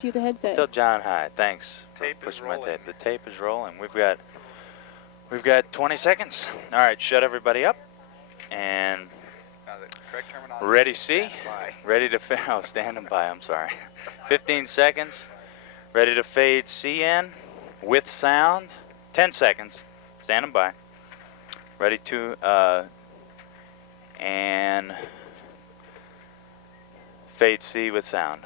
Use a headset. Tell John hi. Thanks for pushing my tape. The tape is rolling. We've got 20 seconds. All right, shut everybody up. And ready C. Ready to standing by. I'm sorry. 15 seconds. Ready to fade CN with sound. 10 seconds. Standing by. Ready to and fade C with sound.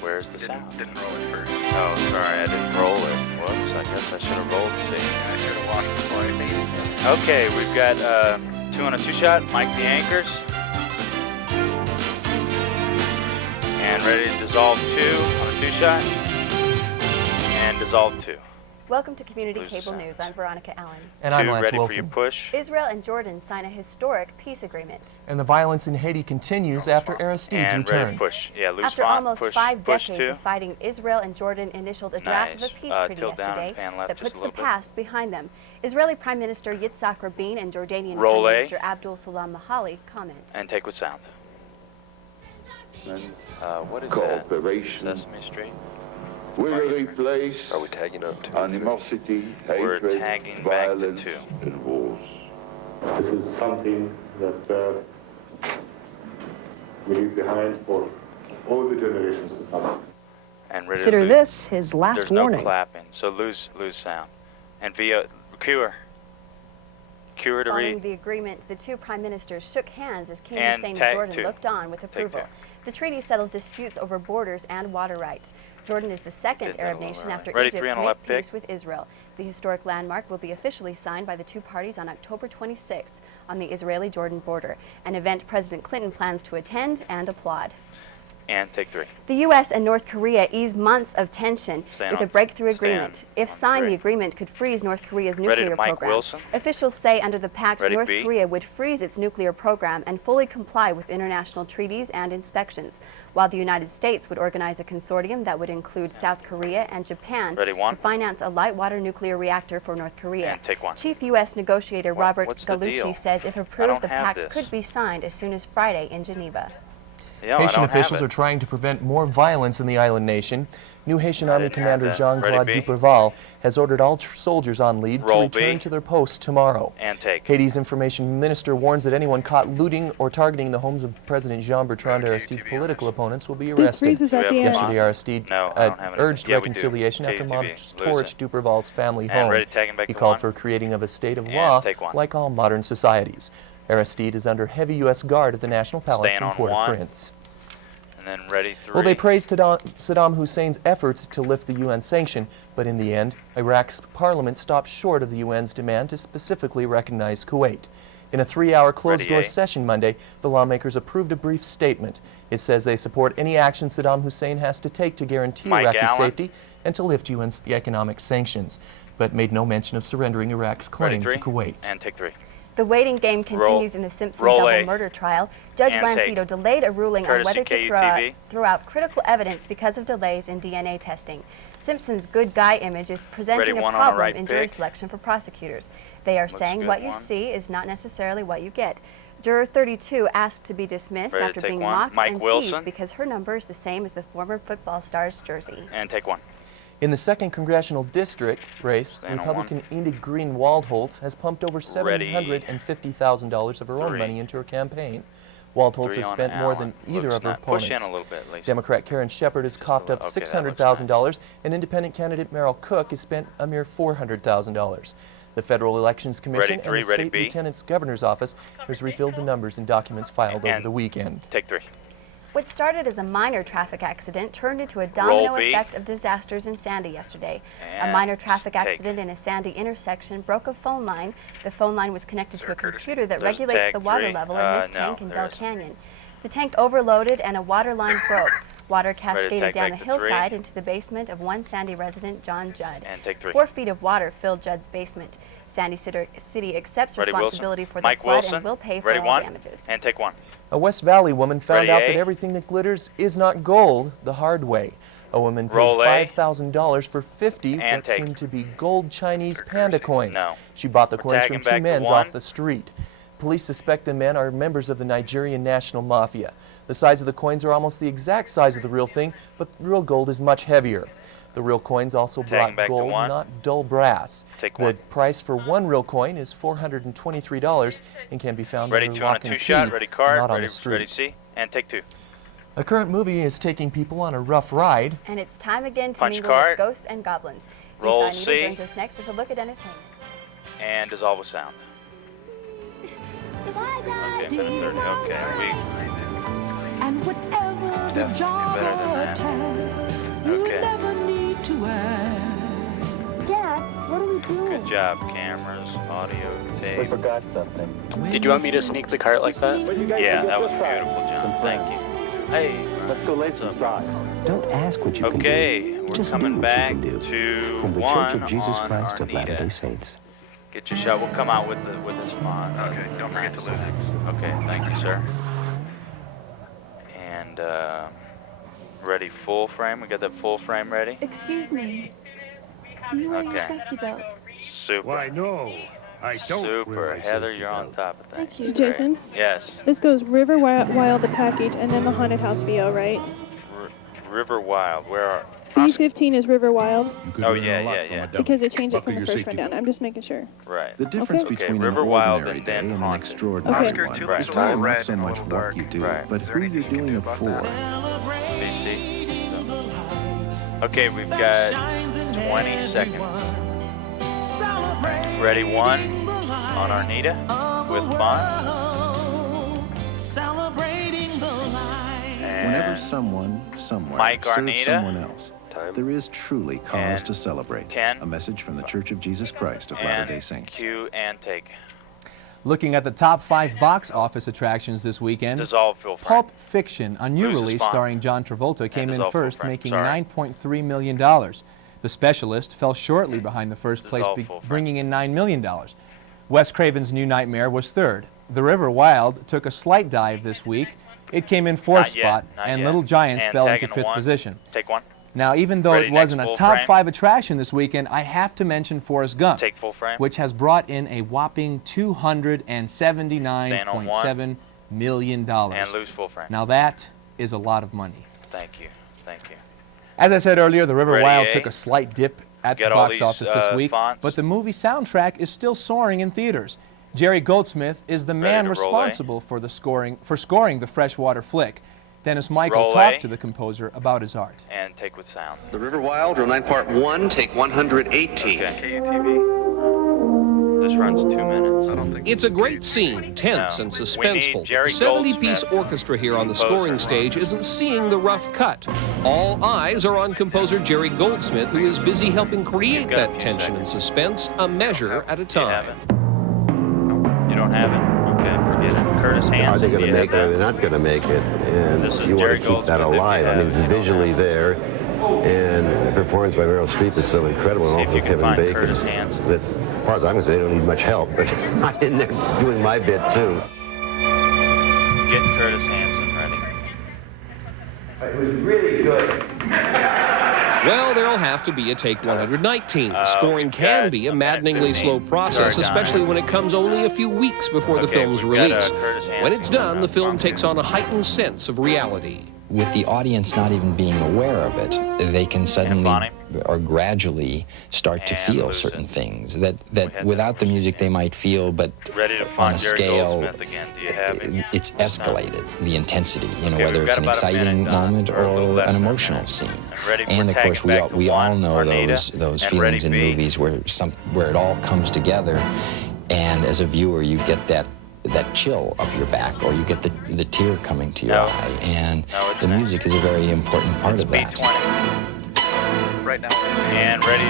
Where's the sound? Didn't roll it first. Oh, sorry, I didn't roll it. Whoops, I guess I should have rolled C. I should have watched before I made it. Okay, we've got 2 on a 2-shot, Mike the anchors. And ready to dissolve 2 on a 2-shot. And dissolve 2. Welcome to Community Cable News. I'm Veronica Allen. And I'm Lance ready Wilson. For your push. Israel and Jordan sign a historic peace agreement. And the violence in Haiti continues after Aristide's and return. Ready to push. Yeah, loose after font, almost push, 5 push decades 2. of fighting, Israel and Jordan initialed a draft of a peace treaty yesterday that puts the past behind them. Israeli Prime Minister Yitzhak Rabin and Jordanian Prime Minister Abdul Salam Mahali comment. And take with sound. What is cooperation. that? Sesame Street? Will replace Are we tagging up to animosity, We're hatred, tagging violence, back to 2. and wars. This is something that we leave behind for all the generations to come. And ready Consider to this his last There's warning. no clapping, so lose sound. And via cue to Following read. the agreement, the 2 prime ministers shook hands as King And Hussein of tag Jordan 2. looked on with approval. Take 2. The treaty settles disputes over borders and water rights. Jordan is the second Arab nation after Egypt to make peace with Israel. The historic landmark will be officially signed by the 2 parties on October 26th on the Israeli-Jordan border, an event President Clinton plans to attend and applaud. And take 3. The U.S. and North Korea ease months of tension with a breakthrough agreement. If signed, the agreement could freeze North Korea's nuclear program. Officials say under the pact, North Korea would freeze its nuclear program and fully comply with international treaties and inspections, while the United States would organize a consortium that would include South Korea and Japan to finance a light water nuclear reactor for North Korea. And take 1. Chief U.S. negotiator Robert Gallucci says if approved, the pact could be signed as soon as Friday in Geneva. Haitian officials are trying to prevent more violence in the island nation. New Haitian Army Commander Jean-Claude Duperval has ordered all soldiers on leave to return to their posts tomorrow. And take. Haiti's information minister warns that anyone caught looting or targeting the homes of President Jean-Bertrand Aristide's political opponents will be arrested. Yesterday, Aristide urged reconciliation after mobs torched Duperval's family home. He called for creating of a state of law like all modern societies. Aristide is under heavy U.S. guard at the National Palace in Port-au-Prince. And then ready 3. Well, they praised Saddam Hussein's efforts to lift the UN sanction, but in the end, Iraq's parliament stopped short of the UN's demand to specifically recognize Kuwait. In a 3-hour closed-door session Monday, the lawmakers approved a brief statement. It says they support any action Saddam Hussein has to take to guarantee Iraqi safety and to lift UN's economic sanctions, but made no mention of surrendering Iraq's claim to Kuwait. And take 3. The waiting game continues in the Simpson double murder trial. Judge Lancito delayed a ruling on whether to throw out critical evidence because of delays in DNA testing. Simpson's good guy image is presenting a problem in jury selection for prosecutors. They are saying what you see is not necessarily what you get. Juror 32 asked to be dismissed after being mocked and teased because her number is the same as the former football star's jersey. And take 1. In the 2nd Congressional District race, Republican Enid Green Waldholtz has pumped over $750,000 of her own money into her campaign. Waldholtz has spent more than either of her opponents. Democrat Karen Shepard has coughed up $600,000, and independent candidate Merrill Cook has spent a mere $400,000. The Federal Elections Commission and the State Lieutenant's Governor's Office has revealed the numbers in documents filed over the weekend. Take 3. What started as a minor traffic accident turned into a domino effect of disasters in Sandy yesterday. A minor traffic accident in a Sandy intersection broke a phone line. The phone line was connected to a computer that regulates the water level in this tank in Bell Canyon. The tank overloaded and a water line broke. Water cascaded down a hillside into the basement of one Sandy resident, John Judd. 4 feet of water filled Judd's basement. Sandy City accepts responsibility for the flood and will pay for all damages. And take 1. A West Valley woman found out that everything that glitters is not gold the hard way. A woman paid $5,000 for 50 what seemed to be gold Chinese panda coins. She bought the coins from 2 men off the street. police suspect the men are members of the Nigerian national mafia. The size of the coins are almost the exact size of the real thing, but real gold is much heavier. The real coins also brought gold, not dull brass. The price for one real coin is $423 and can be found Ready under two on a lock and two-shot, key, ready card, not on ready, the street. ready C, and take two. A current movie is taking people on a rough ride. And it's time again to Punch mingle card. with ghosts and goblins. Roll Lisa C. Anita joins us next with a look at entertainment. And dissolve with sound. Okay, minute 30. Okay, And whatever the definitely do better than that. Okay. never need to ask. Dad, what are we doing? Good job. Cameras, audio, tape. forgot something. Did you want me to sneak the cart like that? Yeah, that was beautiful, John. Thank you. Hey. Let's go lay some socks. Don't ask what you Okay, can do. we're Just coming do what back you can do. to From the one Church of Jesus on Christ of Arnita. Latter-day Saints. Get your shot. We'll come out with this font. Okay, don't forget to lose it. Okay, thank you, sir. And ready full frame. We got that full frame ready. Excuse me. Do you wear your Okay. safety belt? Super. Why, no, I don't. Super. Heather, you're on top of things. Thank you. Jason? Yes. This goes River Wild, the package, and then the Haunted House VO, right? River Wild. Where are? B15 is River Wild Oh yeah. because they changed it from the first rundown. I'm just making sure. Right. The difference Okay. between River an Wild ordinary and day then and an haunted. extraordinary Okay. one Two Right. looks is a little really not red so and a much little what dark. you do, Right. but Is there who anything you're you can doing do it about for. that? BC. Okay, we've got 20 seconds. Ready one on Arnita with Bond. Whenever And someone, somewhere, Mike serves Arnita. someone else, there is truly cause And to celebrate. 10. A message from the Church of Jesus Christ of Latter-day and Saints. cue and take. Looking at the top 5 box office attractions this weekend, Dissolve full frame. Pulp Fiction, a new Loses release font. starring John Travolta, came in dissolve full first, frame. making Sorry. $9.3 million. The Specialist fell shortly behind the first place, Dissolve full frame. bringing in $9 million. Wes Craven's New Nightmare was third. The River Wild took a slight dive this week. It came in fourth Not yet, spot, not and yet. Little Giants And fell tag into into fifth one. position. Take one. Now, even though Ready, it next wasn't a full top frame. 5 attraction this weekend, I have to mention Forrest Gump, Take full frame. which has brought in a whopping $279.7 million. And lose full frame. Now that is a lot of money. Thank you. Thank you. As I said earlier, The River Ready, Wild A? took a slight dip at the Got all box these, office this week, fonts? but the movie soundtrack is still soaring in theaters. Jerry Goldsmith is the man to roll A? responsible for scoring the Freshwater flick. Dennis Michael Roll A. talked to the composer about his art. And take with sound. The River Wild, Row 9, Part 1, take 118. Okay. KUTV. This runs 2 minutes. I don't think It's a great scene, tense No. and We need suspenseful. Jerry The 70-piece Goldsmith, orchestra here on the composer. scoring stage isn't seeing the rough cut. All eyes are on composer Jerry Goldsmith, who is busy helping create You've got a that few tension and seconds. suspense, a measure at a Do you have time. it? You don't have it? Okay, forget it. Curtis Hanson. Are they going do to you make it have or that? they're not going to make it? And This is you want Jerry to keep that Goldsmith, if you alive. I have mean, it. it's You don't visually have it. there. And the performance by Meryl Streep is so incredible. And See if also you can Kevin find Bacon. Curtis Hanson. That, as far as I'm concerned, they don't need much help. But I'm in there doing my bit, too. Get Curtis Hanson ready. It was really good. Well, there'll have to be a take 119. Scoring we've can got be a a minute maddeningly 15. slow process, Sorry, Don. especially when it comes only a few weeks before the Okay, film's we've got, release. Curtis When Hanson it's done, coming the up film front takes here. on a heightened sense of reality. With the audience not even being aware of it, they can suddenly Bonnie. or gradually start to And feel lose certain it. things We that had without that the music they might feel, but Ready to on find a Jerry scale, Goldsmith again. Do you have it? it's escalated, the intensity, you know, Okay, whether we've it's got an about a minute, exciting Don, moment or a little or less an than a emotional minute. scene. And ready, And we're of course, tagging back to we all one, know Arnita, those and feelings in ready, B. movies where it all comes together, and as a viewer, you get that chill up your back, or you get the tear coming to your No. eye, and No, it's the not. music is a very important part It's of that. B20. Right now. And ready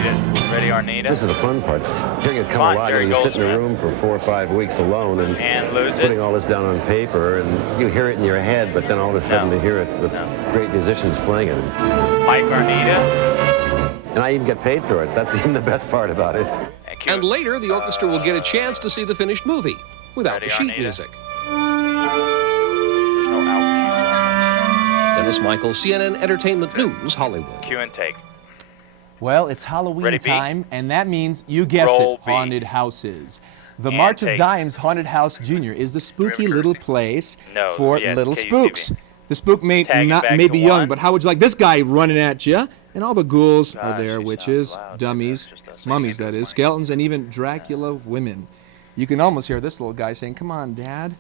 Arnita. This is the fun part. Hearing it come Fine, alive, Jerry and you sit in a Goldsmith. room for 4 or 5 weeks alone And lose putting it. all this down on paper, and you hear it in your head, but then all of a sudden No. to hear it with No. great musicians playing it. Mike Arnita. And I even get paid for it. That's even the best part about it. And cue. And later, the orchestra will get a chance to see the finished movie without Ready, the sheet Arnita? music. There's no out Dennis Michael, CNN Entertainment News, Hollywood. cues on this. Cue and take. Well, it's Halloween Ready, B? time, and that means, you guessed Roll it, B. haunted houses. The And March of take. Dimes Haunted House Jr. is the spooky little place No, for yeah, little KBYU-TV. spooks. The spook may Tagging not back may to be young, one. but how would you like this guy running at you? And all the ghouls are Gosh, there, she witches, sounds loud. dummies, Maybe that's just us mummies, singing that into is, this skeletons, and even Dracula women. You can almost hear this little guy saying, "Come on, Dad.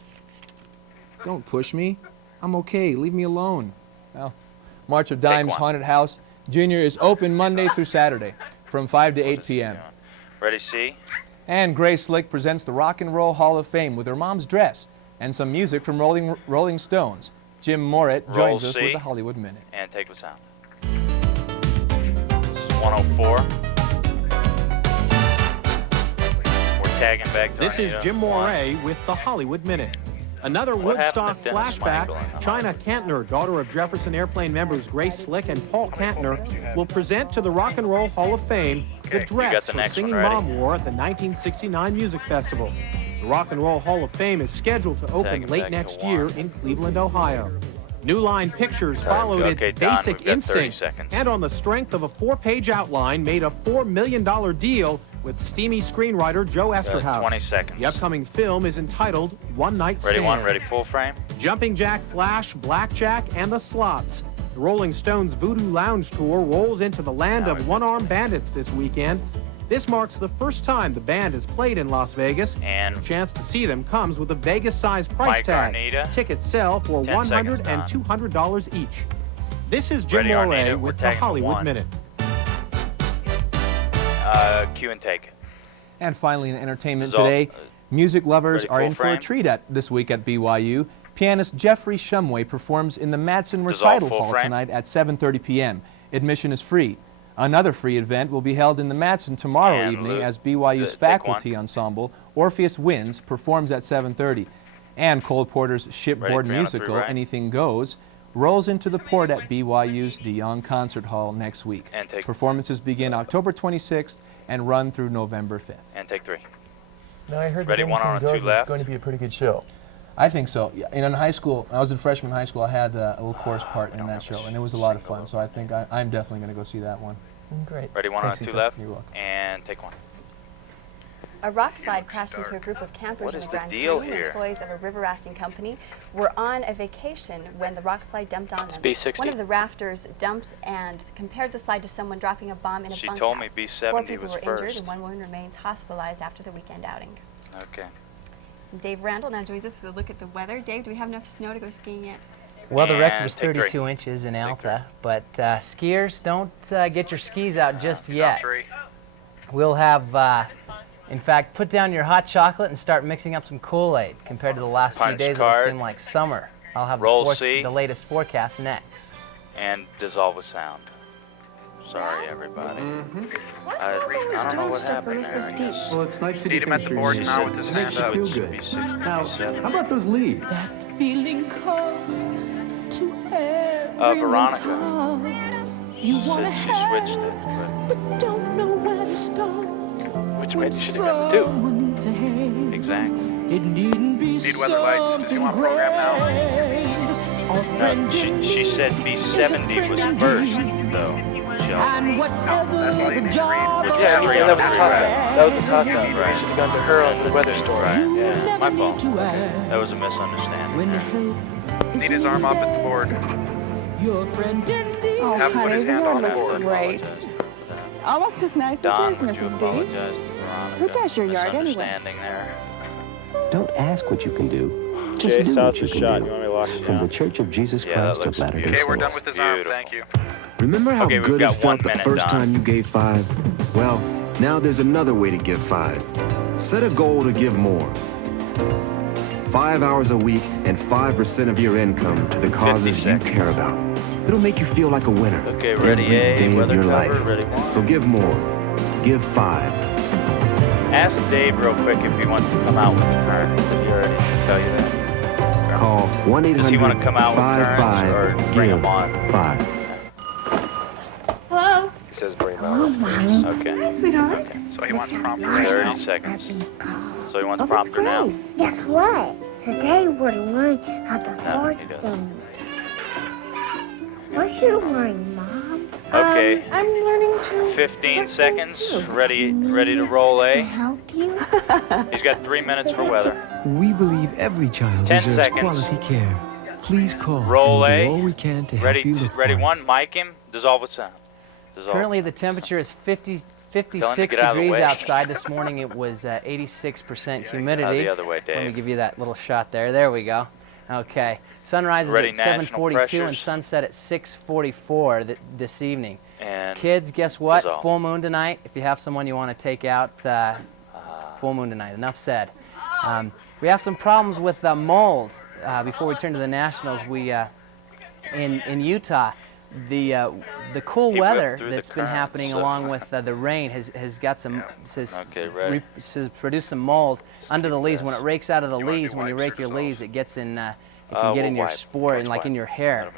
Don't push me. I'm okay. Leave me alone." Well, March of Dimes one. Haunted House Jr. is open Monday through Saturday from 5 to 8 p.m. Ready, see? And Grace Slick presents the Rock and Roll Hall of Fame with her mom's dress and some music from Rolling Stones. Jim Morit joins Roll us C. with the Hollywood Minute. And take the sound. This is 104. We're tagging back to This is Arnita. Jim One. Moret with the Hollywood Minute. Another What happened Woodstock to Dennis flashback. Michael in the China Kantner, daughter of Jefferson Airplane members Grace Slick and Paul Kantner, will present to the Rock and Roll Hall of Fame the Okay, you dress got the her next Singing one ready? Mom wore at the 1969 Music Festival. The Rock and Roll Hall of Fame is scheduled to open Tagging late back next to year one. in Cleveland, Ohio. New Line Pictures followed okay, its Don, basic we've got 30 instinct, seconds. and on the strength of a 4-page outline, made a $4 million deal with steamy screenwriter Joe Esterhaus. 20 seconds. The upcoming film is entitled One Night Stand. Ready, one, ready, full frame. Jumping Jack Flash, Blackjack, and the Slots. The Rolling Stones Voodoo Lounge Tour rolls into the land of one-armed bandits this weekend. This marks the first time the band has played in Las Vegas. And a chance to see them comes with a Vegas-sized price Mike tag. Arnita. Tickets sell for 10 $100 seconds, and $200 each. This is Jim Ready, Moret Arnita, we're with the tagging Hollywood one. Minute. Cue and take. And finally, in entertainment This is all- today, music lovers ready, are full in for frame? a treat this week at BYU. Pianist Jeffrey Shumway performs in the Madsen This is all Recital full Hall frame? tonight at 7:30 p.m. Admission is free. Another free event will be held in the Madsen tomorrow And evening Luke, as BYU's take faculty ensemble, Orpheus Winds, performs at 7:30. And Cole Porter's shipboard Ready, 3 on a 3, musical, right? Anything Goes, rolls into the port at BYU's De Young Concert Hall next week. And take. Performances begin October 26th and run through November 5th. And take 3. Now I heard Ready, that one on Anything a 2 Goes is left. going to be a pretty good show. I think so. Yeah, and in high school, I was in freshman high school, I had a little chorus part in that show, and it was a lot of fun, so I think I'm definitely going to go see that one. Great. Ready, one Thanks, on a 2 Lisa. left. You're welcome. And take 1. A rock slide crashed into a group of campers What in is the the Grand deal Canyon. here? Employees of a river rafting company were on a vacation when the rock slide dumped on them. B60. One of the rafters dumped and compared the slide to someone dropping a bomb in a She bunkhouse. told me B70 4 people was were injured first. and 1 woman remains hospitalized after the weekend outing. Okay. Dave Randall now joins us for the look at the weather. Dave, do we have enough snow to go skiing yet? Well, the record And was take 3. 32 inches in Alta, but skiers, don't get your skis out just yet. We'll have, in fact, put down your hot chocolate and start mixing up some Kool-Aid. Compared to the last few Punch days, card. it'll seem like summer. I'll have Roll C. the latest forecast next. And dissolve with sound. Sorry, everybody. I don't know what happened there. I guess. Well, it's nice to Need him at the board now with his hand Makes you up. feel It should good. be 60, Now, B70. how about those leads? Feeling comes to everyone's Veronica. heart. You wanna She switched it. but don't know where to start. Which When way should have gone to? someone needs a hand, Exactly. it needn't be Need weather lights. Does he want program No, she said B70 was first, though. Joe. And whatever the job, Which Yeah, was 3 that on was a 3, toss-up. right? That was a toss-up. Right. Should have gone to her on the weather story. Right, yeah, my fault. to ask. That was a misunderstanding. When there. help is Need his arm up at the board. your friend indeed. Oh, Have him put his honey, hand your on the hair looks board. great. Apologize for that. Almost as nice Don, as would yours, you Mrs. D. apologize to Veronica? Who does your yard anyway? Misunderstanding there. Don't ask what you can do. Just Jay, do south what you the can shot. do. You want me to lock it From the down? Church of Jesus Yeah, that Christ looks of Latter-day Okay, Saints. we're done with his arm. Beautiful. Thank you. Remember how Okay, we've good got it 1 felt the minute, first Don. time you gave 5? Well, now there's another way to give 5. Set a goal to give more. 5 hours a week and 5% of your income to the causes you seconds. care about. It'll make you feel like a winner. Okay, ready, every A, day of weather your cover, life. ready, 1. So give more. Give 5. Ask Dave real quick if he wants to come out with the current. Did he already tell you that? Call Does he want to come out with currents or bring them on? 1-800-55-5. Hello? He says bring him Hello, out. Mommy. Okay. Hi, sweetheart. So he wants prompter right 30 now. seconds. So he wants Oh, that's prompter now? great. Guess what? Today we're learning how to No, sort he doesn't. things. What are you learning, Mom? Okay. I'm learning to 15 seconds. Ready to roll A. help you. He's got 3 minutes for weather. We believe every child 10 deserves seconds. quality care. Please call. Roll and A. we'll do all we can to Ready, help you look ready for it. one. Mic him. Dissolve with sound. Dissolve. Currently, the temperature is 56 get out of the degrees way. outside. This morning, it was 86% humidity. the other way, Let me Dave. give you that little shot there. There we go. Okay. Sunrise is Ready, at national 7:42 and pressures. sunset at 6:44 this evening. And Kids, guess what? dissolve. Full moon tonight. If you have someone you want to take out, full moon tonight. Enough said. We have some problems with mold. Before we turn to the Nationals, we in Utah, the cool He weather whipped through the that's been currents, happening so- along with the rain has got some Okay, ready. has produced some mold under the leaves. When it rakes out of the leaves, when you rake your leaves, it gets in. It can get we'll in your wipe. spore and Let's like wipe. in your hair.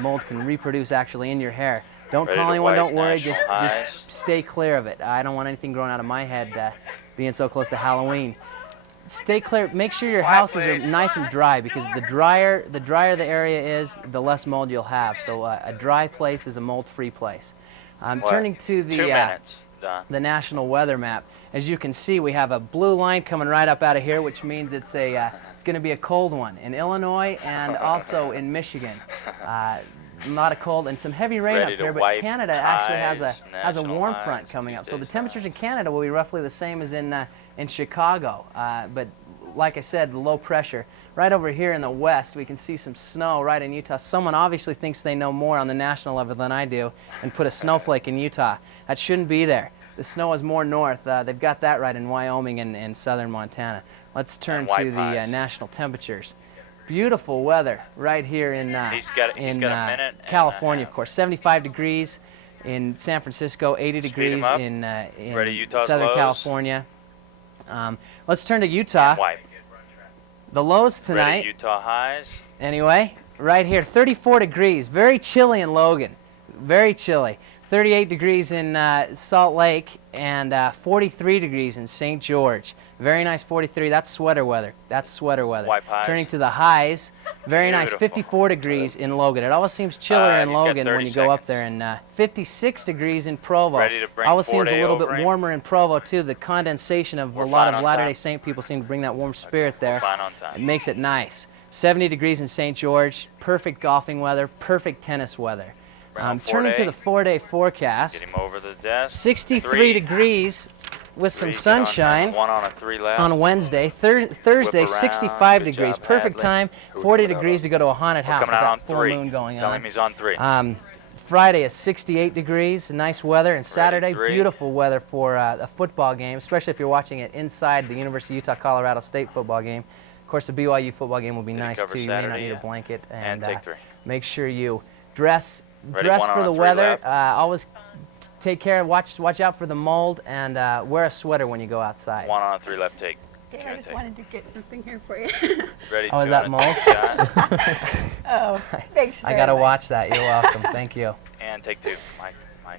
Mold can reproduce actually in your hair. Don't Ready call to anyone. wipe Don't worry. national Just highs. stay clear of it. I don't want anything growing out of my head being so close to Halloween. Stay clear. Make sure your houses are nice and dry because the drier the area is, the less mold you'll have. So a dry place is a mold-free place. What? Turning to 2 minutes. Done. the national weather map. As you can see, we have a blue line coming right up out of here, which means it's going to be a cold one in Illinois and also in Michigan. Not a cold and some heavy rain Ready up to here, but wipe Canada actually has highs, a national warm highs, front coming up. So the Tuesday's temperatures in Canada will be roughly the same as in Chicago. But like I said, the low pressure. Right over here in the west, we can see some snow right in Utah. Someone obviously thinks they know more on the national level than I do and put a snowflake in Utah. That shouldn't be there. The snow is more north. They've got that right in Wyoming and southern Montana. Let's turn And to white the pies. national temperatures. Beautiful weather right here in He's got a minute and a California, half. of course. 75 degrees in San Francisco, 80 Speed 'em degrees up. in Ready, Utah's Southern lows. California. Let's turn to Utah. And wipe. The lows tonight. Ready, Utah highs. Anyway, right here, 34 degrees. Very chilly in Logan. Very chilly. 38 degrees in Salt Lake and 43 degrees in St. George. Very nice 43. That's sweater weather. That's sweater weather. Wipe highs. Turning to the highs. Very nice Beautiful. 54 degrees in Logan. It always seems chillier in he's got Logan 30 when you go up seconds. there. And 56 degrees in Provo. Ready to bring Always seems a 4-day little over bit him? warmer in Provo too. The condensation of We're a lot fine of on Latter-day time. Saint people seem to bring that warm spirit there. Fine on time. It makes it nice. 70 degrees in St. George. Perfect golfing weather. Perfect tennis weather. Bring on Turning to 4-day. the 4-day forecast. Get him over the desk. 63 3. degrees with some 3, get on sunshine one on a 3 left. on Wednesday. Thursday, around. 65 Good degrees. job, Perfect Hadley. time. 40 degrees to go to a haunted We're house with coming out on that full 3. moon going Tell on. him he's on 3. Friday is 68 degrees, nice weather, and Saturday, 3. beautiful weather for a football game, especially if you're watching it inside the University of Utah-Colorado State football game. Of course, the BYU football game will be nice cover too. You may not Saturday? need a Yeah. blanket, And take 3. make sure you dress Ready, one for on the a 3 weather. left. Always take care. Watch out for the mold, and wear a sweater when you go outside. 1 on a 3 left take. I Can't just take. wanted to get something here for you. Ready, Oh, is 2 that on a mold? 3 shot. Oh, thanks I very gotta much. watch that. You're welcome. Thank you. And take 2. Mike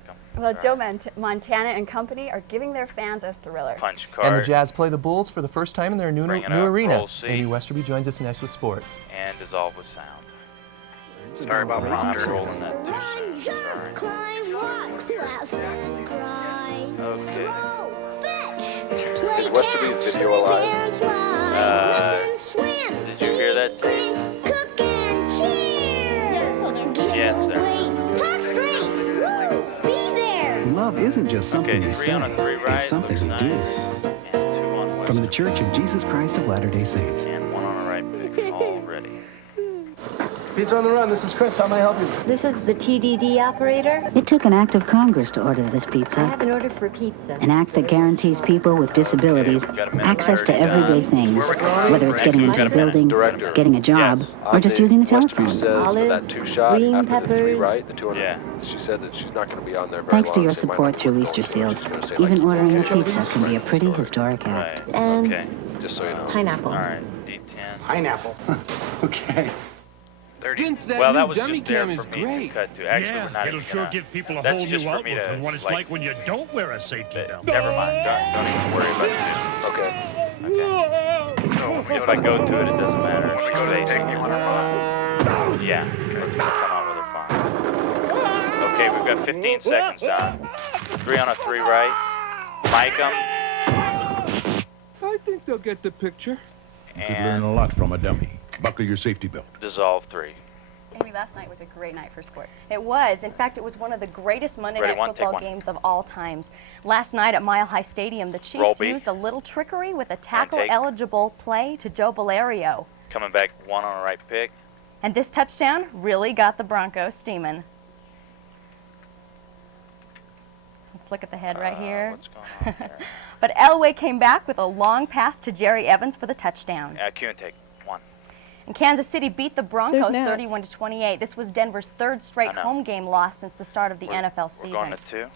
him. Well, Joe Montana and company are giving their fans a thriller. Punch card. And the Jazz play the Bulls for the first time in their new Bring it new up, arena. roll C. Amy Westerby joins us next with sports. And dissolve with sound. Sorry about I'm prompter. rolling that too soon. Sorry. Climb, walk, laugh, and cry. Okay. Throw, fetch, play Is Westerby's catch, video slip alive? and slide, listen, swim, Did you hear that, Tate? grin, cook and cheer. Give Yeah, it's there. away, talk straight, woo, be there. Love isn't just something Okay, you 3 say, on a 3 right. it's something looks you nice. do. And 2 on west. From the Church of Jesus Christ of Latter-day Saints. And 1 on a right pick. All ready. Pizza on the run. This is Chris. How may I help you? This is the TDD operator. It took an act of Congress to order this I pizza. have an order for pizza. An act that guarantees people with disabilities Okay, we've got a minute access to 30 everyday done. things, Where we going? whether it's getting We've into got a a minute. building, Director. getting a job, Yes. or just using the Westerby telephone. says for that Olives, 2 shot green after the 3 peppers. right, the 200. Yeah. She said that she's not going to be on there very Thanks long. to your so it might support not through be Easter going through. seals, She's gonna say, even like, ordering a okay, pizza can be a pretty historic act. Right. And Okay. Just so you know. pineapple. All right. D10. Pineapple. Okay. 30. Vince, that Well, new that was dummy just there cam for is me great. to cut to. Actually, we're not it'll even sure gonna, give people a that's whole just new for me outlook to, on what it's like when you don't wear a safety belt. Never mind. Don't even worry about it. Okay. Okay. If I go to it, it doesn't matter. If We she's go to the facing take, you me. want to run? Yeah. It'll come out with her fine. Okay, we've got 15 seconds done. 3 on a 3 right. Mike 'em. I think they'll get the picture. You could learn a lot from a dummy. Buckle your safety belt. Dissolve 3. Amy, last night was a great night for sports. It was. In fact, it was one of the greatest Monday Ready, night one, football take one. games of all times. Last night at Mile High Stadium, the Roll Chiefs B. used a little trickery with a take. tackle-eligible play to Joe Valerio. Coming back 1 on a right pick. And this touchdown really got the Broncos steaming. Let's look at the head right here. What's going on there? But Elway came back with a long pass to Jerry Evans for the touchdown. Cue and take 1. And Kansas City beat the Broncos There's 31-28. This was Denver's third straight home game loss since the start of the NFL season. We're going to 2. And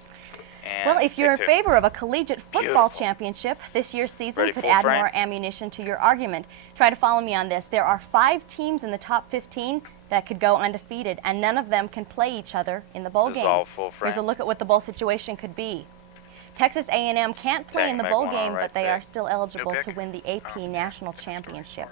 Well, if you're in take 2. favor of a collegiate football championship, this year's season Ready, could full add frame? more ammunition to your argument. Try to follow me on this. There are 5 teams in the top 15 that could go undefeated, and none of them can play each other in the bowl Dissolve game. full Here's a frame. look at what the bowl situation could be. Texas A&M can't play Tag in the back bowl 1 on game, right but they pick. are still eligible pick. to win the AP National Championship.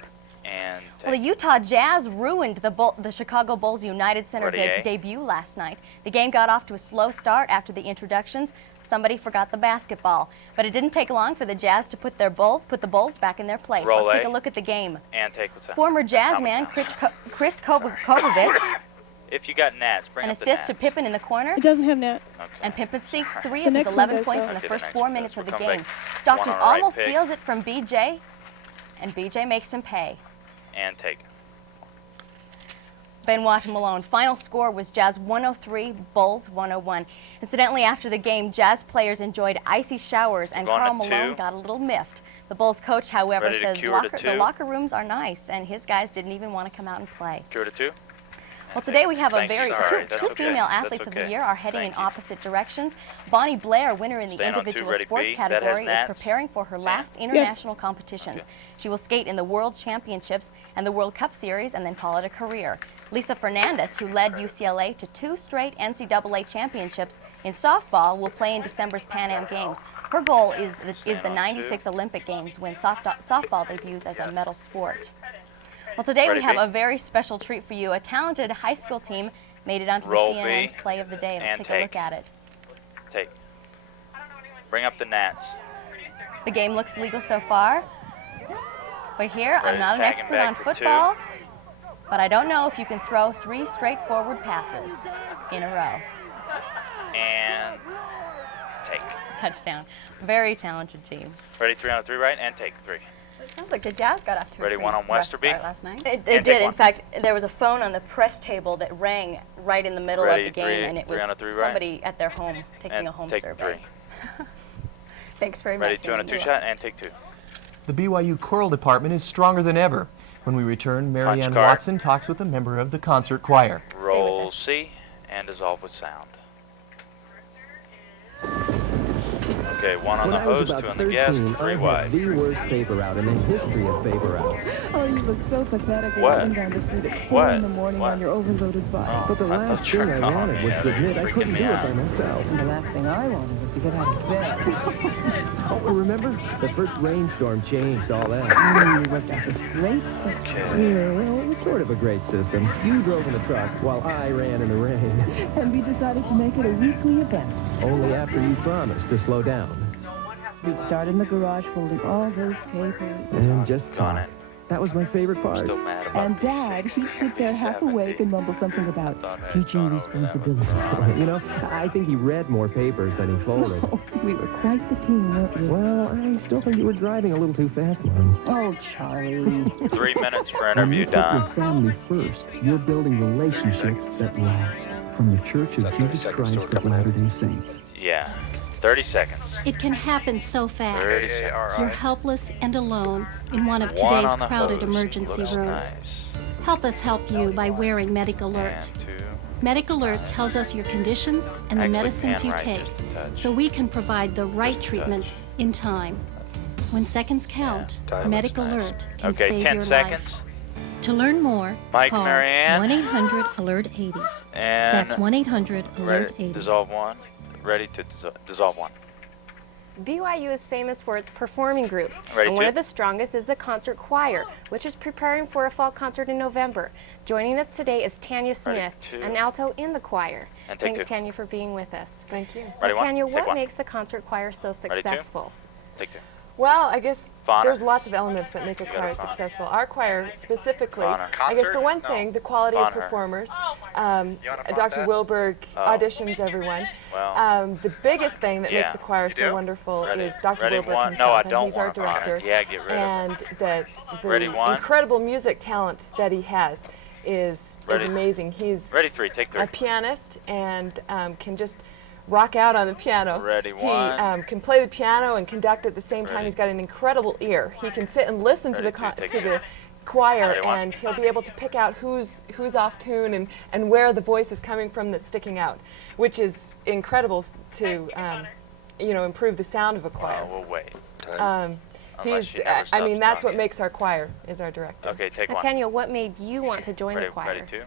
And Well, the take. Utah Jazz ruined the Chicago Bulls United Center Ready, A. debut last night. The game got off to a slow start after the introductions. Somebody forgot the basketball, but it didn't take long for the Jazz to put the Bulls back in their place. Roll Let's take A. a look at the game. And take what's that? Former Jazz man Chris Kovovich, If you got Nats, bring an up the assist to Nats. Pippen in the corner. It doesn't have nets. And Pippen sinks 3 The of his next one 11 does, points though. in the Okay, first next 4 one minutes does. of the We'll come game. back Stockton 1 on a right almost pick. steals it from BJ, and BJ makes him pay. And take. Benoit Malone. Final score was Jazz 103, Bulls 101. Incidentally, after the game, Jazz players enjoyed icy showers, and We're going Karl to Malone 2. got a little miffed. The Bulls coach, however, Ready to says cue her to the 2. locker rooms are nice, and his guys didn't even want to come out and play. Cure to 2. Well, today we have Thank you. Sorry, that's two okay. female That's athletes of okay. the year are heading Thank in you. opposite directions. Bonnie Blair, winner in the Stand on 2, individual ready, sports B. That has category, is Nats. preparing for her last international competitions. She will skate in the World Championships and the World Cup Series and then call it a career. Lisa Fernandez, who led UCLA to 2 straight NCAA championships in softball, will play in December's Pan Am Games. Her goal is the 96 Olympic Games when softball debuts as a medal sport. Well, today we Ready, have B? a very special treat for you. A talented high school team made it onto Roll the B, CNN's Play of the Day. Let's and take a take. look at it. Take. Bring up the Nats. The game looks legal so far. But here, Ready, I'm not an tagging expert back on for football, but I don't know if you can throw 3 straightforward passes in a row. And take. Touchdown. Very talented team. Ready, 3 on a 3 right, and take 3. It sounds like the Jazz got off to Ready, a 1 on rough Westerby. start last night. It And did. take In 1. fact, there was a phone on the press table that rang right in the middle Ready, of the game, 3 and it 3 was on a 3 right. somebody at their home taking And a home take survey. 3. Thanks very Ready, much. 2 on a Amy. 2 shot, and take 2. The BYU choral department is stronger than ever. When we return, Mary Ann card. Watson talks with a member of the concert choir. Roll C and dissolve with sound. Okay, 1 on the hose, 2 on the gas, 3 wide. The worst paper route in the history of paper routes. Oh, you look so pathetic What? walking down the street at 4 in the morning What? on your overloaded bike. Oh, But the I last thought you were thing I calling wanted me was out. to admit I Freaking couldn't me do it out. by myself. And the last thing I wanted was to get out of bed. Oh, remember? The first rainstorm changed all that. You worked out this great system. Yeah, well, it was sort of a great system. You drove in the truck while I ran in the rain. And we decided to make it a weekly event. Only after you promised to slow down. We'd start in the garage folding all those papers. And just talk. That was my favorite part. Still mad about And Dad, he'd sit there half awake and mumble something about teaching responsibility. You know, I think he read more papers than he folded. We were quite the team, weren't we? Well, I still think you were driving a little too fast, Mom. Oh, Charlie. 3 minutes for When interview you put done. your family first, you're building relationships that last. From the Church of Jesus Christ of Latter-day Saints. Yeah, 30 seconds. It can happen so fast. 30 seconds. You're helpless and alone in one of 1 today's on the crowded hose. emergency Looks rooms. nice. Help us help you by wearing Medic Alert. And 2. Medic Alert tells us your conditions and the Actually, medicines pan you right take, just a touch. so we can provide the right Just a treatment in time. When seconds count, Time Medic looks nice. Alert can Okay, save 10 your seconds. life. To learn more, Mike, call Marianne. 1-800-ALERT-80. And That's 1-800-ALERT-80. ready, dissolve 1. Ready to dissolve 1. BYU is famous for its performing groups, Ready and one to? of the strongest is the concert choir, which is preparing for a fall concert in November. Joining us today is Tanya Smith, an alto in the choir. And take Thanks, two. Tanya, for being with us. Thank you. Ready, one? Tanya, Take what one. makes the concert choir so Ready, two? successful? Take two. Well, I guess Fauna. there's lots of elements that make a You got a choir fauna. successful. Our choir specifically, Fauna. I guess for Concert? one thing, the quality Fauna of her. performers. want Dr. that? Wilberg Oh. auditions everyone. Well, The biggest thing that makes yeah. the choir You so do? wonderful Ready. is Dr. Ready, Wilberg one. himself, No, I and don't he's our want a fauna. director. Yeah, get rid of it. And the Ready, one. incredible music talent that he has is Ready. amazing. He's Ready, three. Take three. a pianist and can just rock out on the piano. Ready, He one. can play the piano and conduct at the same time. Ready. He's got an incredible ear. He can sit and listen to Ready, the two, take to two. the choir, Ready, one. and he'll be able to pick out who's off tune and where the voice is coming from that's sticking out, which is incredible to improve the sound of a choir. We'll wait. He's she never I mean stops that's what talking. makes our choir is our director. Okay, take Now, one. Tanya, what made you want to join Ready, the choir? ready, two.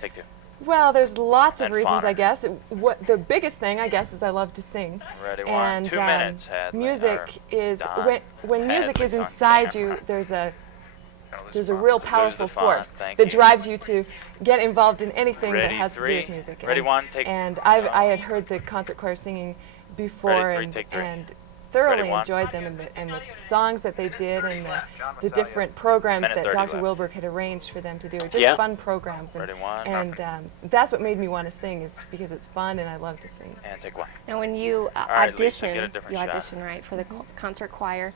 Take two. Well, there's lots of And reasons, fauna. I guess. What the biggest thing, I guess, is I love to sing. Ready, one. And 2 minutes, Hadley, music or is Don. when music is Hadley's on inside camera. you. There's a Lose real the powerful fauna, force thank that you. drives you to get involved in anything that Ready, has to do three. with music. Ready, one. Take. And I had heard the concert choir singing before Ready, three. Take three. and thoroughly Ready, one. enjoyed them and the songs that they did and the different programs Minute that 30 Dr. left. Wilberg had arranged for them to do. Just Yeah. fun programs. Ready, one. And that's what made me want to sing is because it's fun and I love to sing. And take one. Now, when you right, Lisa, audition, get a different you shot. audition, right, for the concert choir.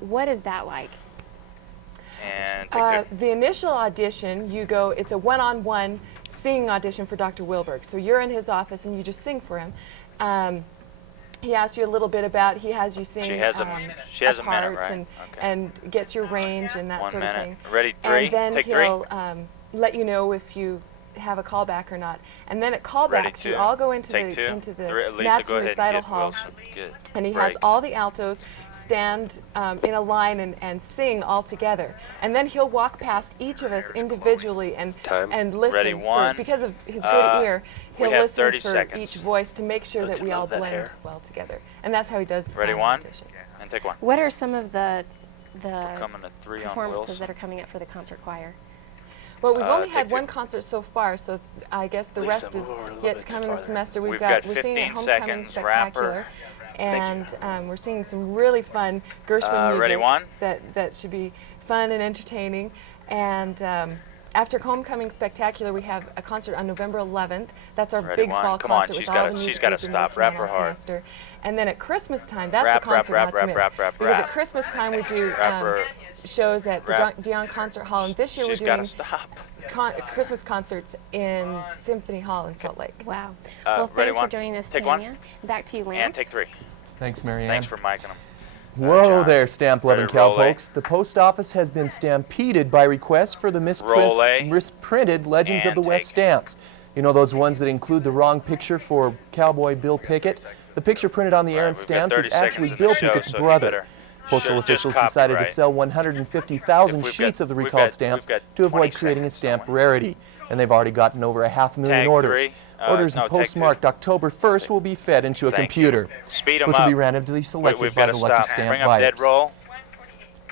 What is that like? And take two. The initial audition, it's a one-on-one singing audition for Dr. Wilberg. So you're in his office and you just sing for him. He asks you a little bit he has you sing She has a part minute, right? and, Okay. and gets your range and that 1 sort minute. of thing. Ready, three. And then Take he'll let you know if you have a callback or not. And then at Ready, callbacks, two. you all go into Take two. the Lisa, Madsen go ahead recital and get hall. Wilson. Good. And he Break. has all the altos stand in a line and sing all together. And then he'll walk past each of us individually and listen. Ready, one. Because of his good ear, we he'll have listen 30 for seconds. each voice to make sure Don't that you we all love that blend hair? well together. And that's how he does the Ready, final one. audition. And take one. What are some of the Coming to three on performances Wilson. that are coming up for the concert choir? Well, we've only take had two. one concert so far, so I guess the Lisa, rest is move over a little yet bit to come in the farther. semester. We've got We're singing 15 Homecoming seconds, Spectacular, rapper. and we're singing some really fun Gershwin music ready, one. that should be fun and entertaining. And after Homecoming Spectacular, we have a concert on November 11th. That's our Ready, big one. fall Come on, concert with she's all gotta- the she's music gotta we've been stop. working on Rap her all hard. semester. And then at Christmas time, that's Rap, the concert rap, not to rap, miss. rap, rap, because rap. at Christmas time we do Rapper. shows at the Rap. Dion Concert Hall, and this year She's we're gotta doing stop. Christmas concerts in Symphony Hall in Salt Lake. Wow. Well, Thanks for one. joining us, Take Tanya. one. Back to you, Lance. And take three. Thanks, Marianne. Thanks for miking them. Whoa John. there, stamp-loving Ready, roll, cowpokes. The post office has been stampeded by requests for the Roll, misprinted Legends of and the West take. stamps. You know, those ones that include the wrong picture for Cowboy Bill Pickett? The picture printed on the All right, errant we've got stamps is 30 seconds actually in the Bill show, Pickett's so you brother. better- Postal Just officials decided to copyright. sell 150,000 If we've sheets got- of the we've recalled got- stamps we've got to 20 avoid creating a seconds stamp somewhere. rarity, and they've already gotten over 500,000 Tag orders. three. Orders No, take postmarked October 1st will be fed into a Thank you. computer, Speed 'em which will be up. randomly selected We've by got the to lucky stop. stamp Bring up buyers. dead roll.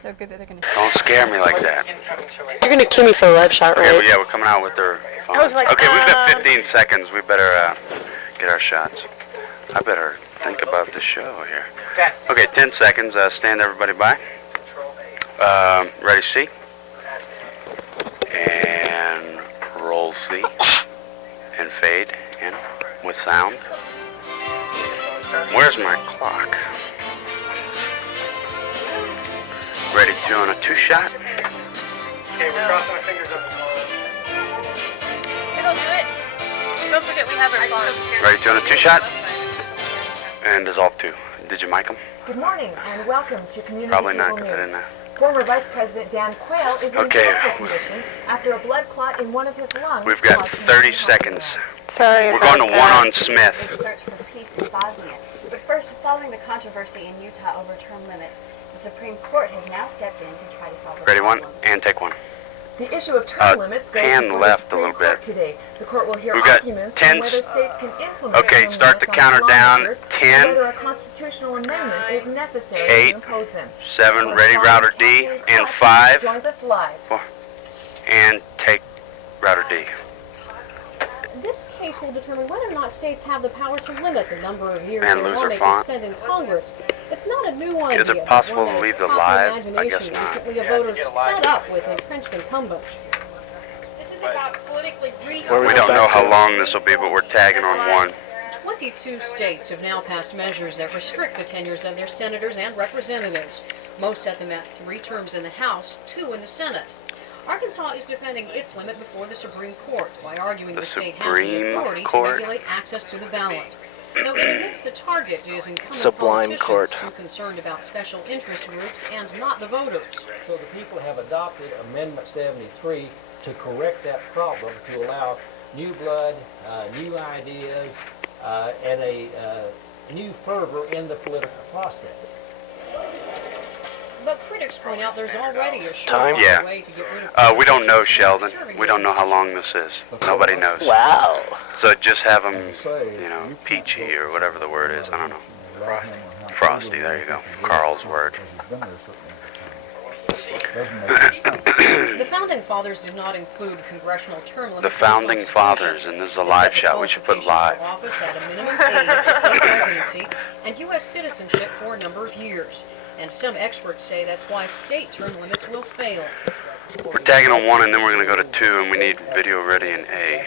So good that they're going to. Don't scare me like that. You're going to cue me for a live shot, Okay, yeah, we're coming out with their phones. was like, okay, we've got 15 seconds. We better get our shots. I better think about the show here. Okay, 10 seconds. Stand everybody by. Ready, C. And roll C. And fade in with sound. Where's my clock? Ready to on a 2-shot. Okay, we're crossing our fingers on this one. It'll do it. Don't forget we have our phones. Ready to on a 2-shot. And dissolve 2. Did you mic them? Good morning and welcome to Community Probably not, Cable because I News. didn't. Former Vice President Dan Quayle is in Okay. critical condition after a blood clot in one of his lungs. We've got caused him 30 to be seconds. hospitalized. Sorry We're going to one on Smith. The search for peace in Bosnia. But first, following the controversy in Utah over term limits, the Supreme Court has now stepped in to try to solve the Ready, one, problem. and take one. The issue of term limits goes pan before left the a Supreme little Court bit. today. The court will hear We've got arguments 10 on whether states can implement Okay, term start the limits on counter down. lawmakers, 10, and whether a constitutional amendment is necessary 8, to impose them. 7, ready router D, and 5, Joins us live. 4, and take router D. This case will determine whether or not states have the power to limit the number of years And their loser lawmakers font. spend in Congress. It's not a new idea. Is it but possible one to that leave has the caught live? I imagination guess not. recently of voters fed up with entrenched incumbents. This is about politically We don't know how long this will be, but we're tagging on 1. 22 states have now passed measures that restrict the tenures of their senators and representatives. Most set them at 3 terms in the House, 2 in the Senate. Arkansas is defending its limit before the Supreme Court by arguing the state has the authority to regulate access to the ballot. Though it admits the target is incumbent Sublime politicians Court. too concerned about special interest groups and not the voters. So the people have adopted Amendment 73 to correct that problem, to allow new blood, new ideas, and a new fervor in the political process. But critics point out there's already a Time? surefire way to get rid of We don't know, politicians Sheldon. serving We don't know how long this is. Nobody knows. Wow. So just have them, you know, peachy or whatever the word is. I don't know. Frosty, there you go. Carl's word. The Founding Fathers did not include congressional term limits. The Founding Fathers, and this is a live shot. We should put live. Office at a minimum age for state presidency and U.S. citizenship for a number of years. And some experts say that's why state term limits will fail. We're tagging on 1, and then we're going to go to 2, and we need video ready in A.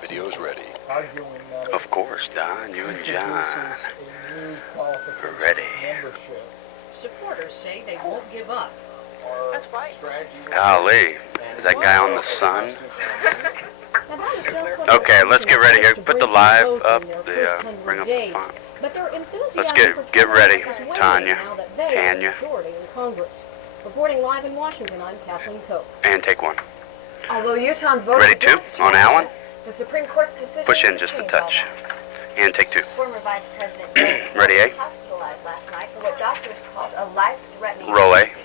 Video's ready. Of course, Don, you and John are ready. Supporters say they won't give up. That's right. Golly, is that guy on the sun? Okay, let's get ready here. Put the live up, bring up the font. Let's get ready, Tanya. Reporting live in Washington, I'm Kathleen Cope. And take 1. Although Utahns voted Ready 2, against on Allen. the Supreme Court's decision Push in to just a change touch. And take 2. Former Vice President Joe Ready, A? was hospitalized last night for what doctors called a life-threatening Roll A. emergency.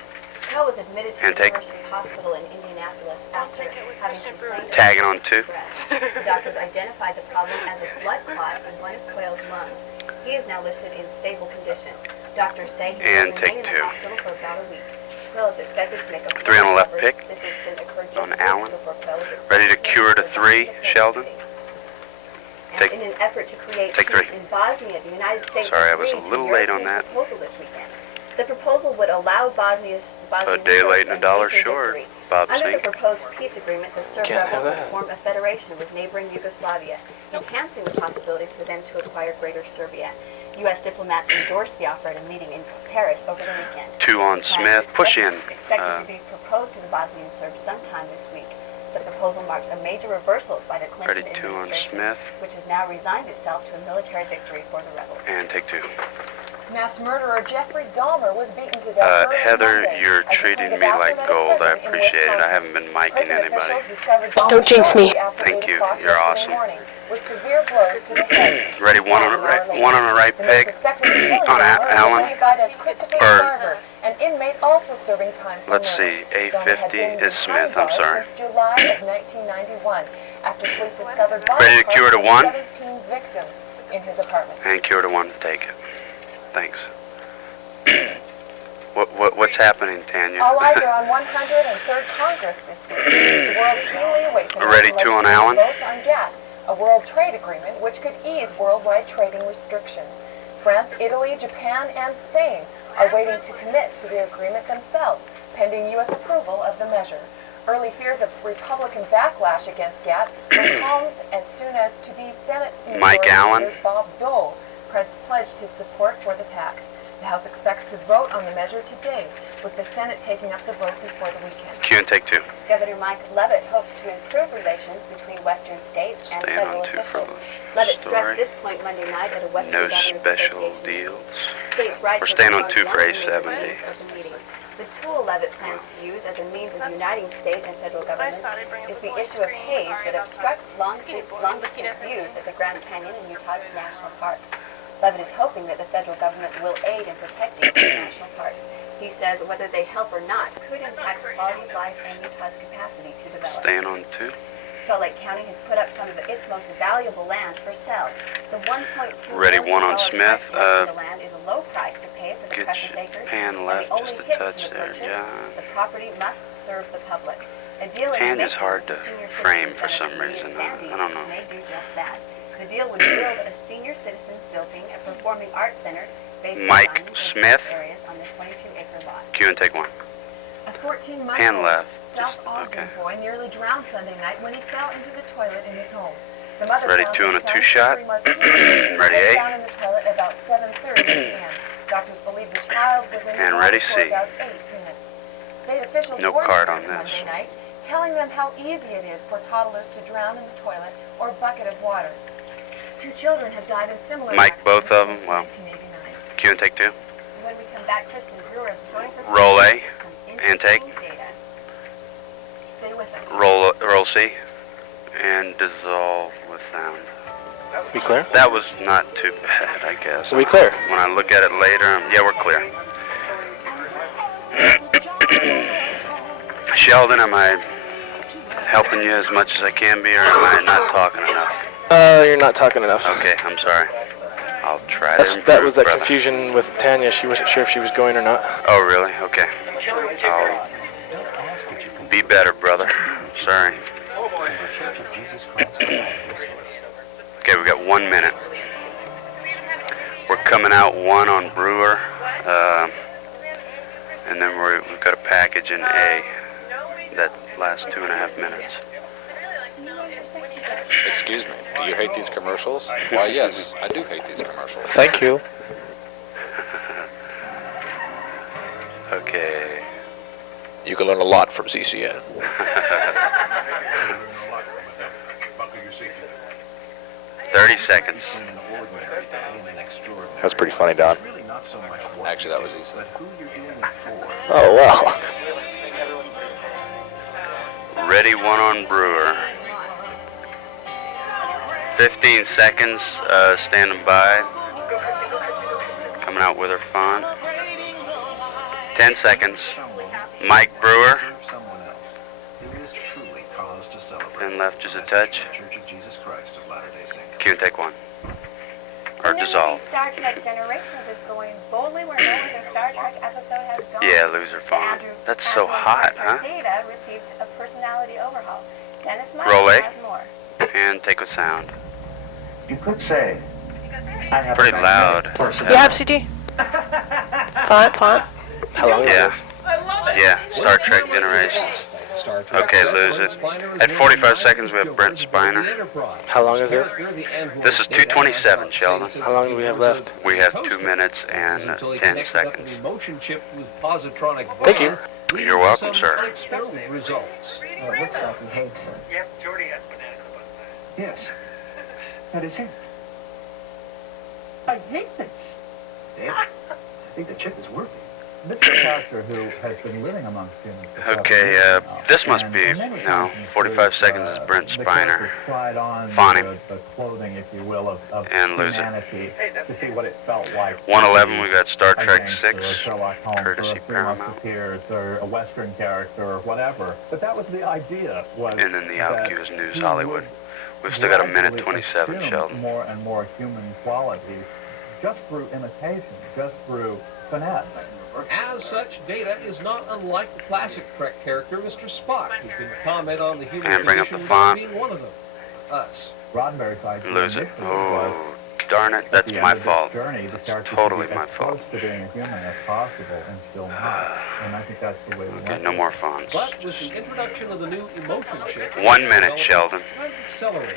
Joe was admitted to And the take. University Hospital in Indianapolis after having complained Tagging of on 2. The doctors identified the problem as a blood clot in one of Quayle's lungs. He is now listed in stable condition. Doctors say he will And take remain in 2. the hospital for about a week. Quayle is expected to make a 3 on the left recovery. pick. This incident occurred just On weeks Allen. before Quayle was Ready to expected cure to make 3, Sheldon. Take. in an effort to create Take peace 3. in Bosnia, the United States Sorry, I was a agreed to little the late on European that. proposal this weekend. The proposal would allow Bosnia's A day late and a dollar short, Bob Under the Sink. proposed peace agreement, the Serb Can't have rebels would that. form a federation with neighboring Yugoslavia, enhancing the possibilities for them to acquire Greater Serbia. U.S. diplomats endorsed the offer at a meeting in Paris over the weekend. 2 on Smith. Push in. Expected to be proposed to the Bosnian Serbs sometime this week. The proposal marks a major reversal by the Clinton Ready 2 on administration, Smith. which has now resigned itself to a military victory for the rebels. And take 2. Mass murderer Jeffrey Dahmer was beaten to death early Heather, Monday. you're As treating the me like Alpharetta gold. I prison in appreciate it. I Wisconsin. haven't been miking Prison anybody. officials discovered Dahmer Don't jinx me. shortly after Thank 8 you. o'clock You're yesterday awesome. morning, with severe blows to the head. Ready 1 on the right. 1 on the right The man pig. suspected of killing On Dahmer is Allen. identified as Christopher Bird. Garver, an inmate also serving time for Let's murder. see. Dahmer had A50 been is Smith. I'm behind sorry. bars since July of 1991, after police discovered body Ready to parts cure to of 1? 17 victims in his apartment. And cure to 1. Take it. Thanks. What's happening, Tanya? All eyes are on 103rd Congress this week. The world keenly awaits Ready 2 on Allen. votes on GATT, a world trade agreement which could ease worldwide trading restrictions. France, Italy, Japan, and Spain are waiting to commit to the agreement themselves, pending U.S. approval of the measure. Early fears of Republican backlash against GATT were calmed as soon as to-be Senate Mike Majority Allen. Leader Bob Dole pledged his support for the pact. The House expects to vote on the measure today, with the Senate taking up the vote before the weekend. Q and take 2. Governor Mike Leavitt hopes to improve relations between Western states and Staying federal on 2 for officials. the Leavitt stressed story. this point Monday night at a Western No Governors special Association deals. States' rights We're staying on were 2 for mentioned in A70. the open meeting. The tool Leavitt plans to use as a means of uniting state and federal governments is the issue of haze that obstructs long-distance views of the Grand Canyon and Utah's national parks. Levitt is hoping that the federal government will aid in protecting these national parks. He says whether they help or not could impact the quality of life and Utah's capacity to develop. Staying on 2. Salt Lake County has put up some of its most valuable land for sale. The $1.2 Ready, million one on Smith. price for the land is a low price to pay for the Get precious your acres. pan left and the just only a hits touch to the there, purchase, John. The property must serve the public. A deal in Tanya's Macon hard to with the Senior frame Citizens for some Center reason. in Sandy I don't know. may do just that. The deal would build a senior citizens building, a performing arts center based Mike on Smith. areas on the 22-acre lot. Q and take 1. A 14-month-old Pan left. South Ogden boy nearly drowned Sunday night when he fell into the toilet in his home. The mother Ready, found 2 her and a son, 2 shot. Jeffrey Martinez, Ready, laid 8. down in the toilet about 7:30 p.m. Doctors believe the child was in the And water ready, for C. about 8 minutes. State officials No warned card parents on this. Monday night, telling them how easy it is for toddlers to drown in the toilet or bucket of water. 2 children have died in similar Mike, accidents both of them. since Well, 1989. Q and take 2. When we come back, Kristen Brewer joins us. Roll A with some and take. interesting data. Stay with us. Roll C. And dissolve with sound. We clear? That was not too bad, I guess. Are we clear? When I look at it later, yeah, we're clear. Sheldon, am I helping you as much as I can be, or am I not talking enough? You're not talking enough. Okay, I'm sorry. I'll try to improve, That was that brother. confusion with Tanya. She wasn't sure if she was going or not. Oh, really? Okay. I'll be better, brother. Sorry. Okay, we got 1 minute. We're coming out 1 on Brewer, and then we've got a package in A that lasts 2.5 minutes. Excuse me, do you hate these commercials? Why, yes, I do hate these commercials. Thank you. Okay. You can learn a lot from CCN. 30 seconds. That's pretty funny, Don. Actually, that was easy. Oh, wow. Ready, 1 on Brewer. 15 seconds, standing by. Coming out with her font. 10 seconds. Mike Brewer. And left just a touch. Q and take 1. Or dissolve. Star Trek Generations is going boldly where no other Star Trek episode has gone. Yeah, loser font. That's so hot, huh? Data received a personality overhaul. Dennis Roll A. has more. And take with sound. You could say, I have Pretty loud. Yeah, CT. Font. How long is this? Yeah, Star Trek Generations. Okay, lose it. At 45 seconds, we have Brent Spiner. How long is this? This is 2:27, Sheldon. How long do we have left? We have 2 minutes and 10 seconds. Thank you. You're welcome, sir. Results. It looks like he hates it. Yep, Jordy has banana clip. Yes. That is it. I hate this. Dave, I think the chip is working. This is a character who has been living amongst humans for 7 Okay, years now. this must And be, in many no, instances, 45 seconds is Brent the Spiner. character tried on Fonny. the clothing, if you will, of And lose it. humanity to see what it felt like. 111, we got Star a Trek gangster, 6, or Sherlock Holmes, courtesy or a Three Paramount. Musketeers, or a Western character, or whatever. But that was the idea. Was And then the that outcue is News he Hollywood. would We've still got a minute gradually 27, assume Sheldon. more and more human qualities just through imitation, just through finesse. As such, Data is not unlike the classic Trek character, Mr. Spock, who can comment on the human And bring up condition the without font. being one of them. Us. Roddenberry's idea Lose it. initially was, Oh, darn it. at That's the end my of this fault. journey, the That's character totally should be my as fault. close to being a human as possible and still not. And I think that's the way we Okay, went. no more fonts. But with the introduction of the new emotion chip, 1 minute, Sheldon. time to accelerate.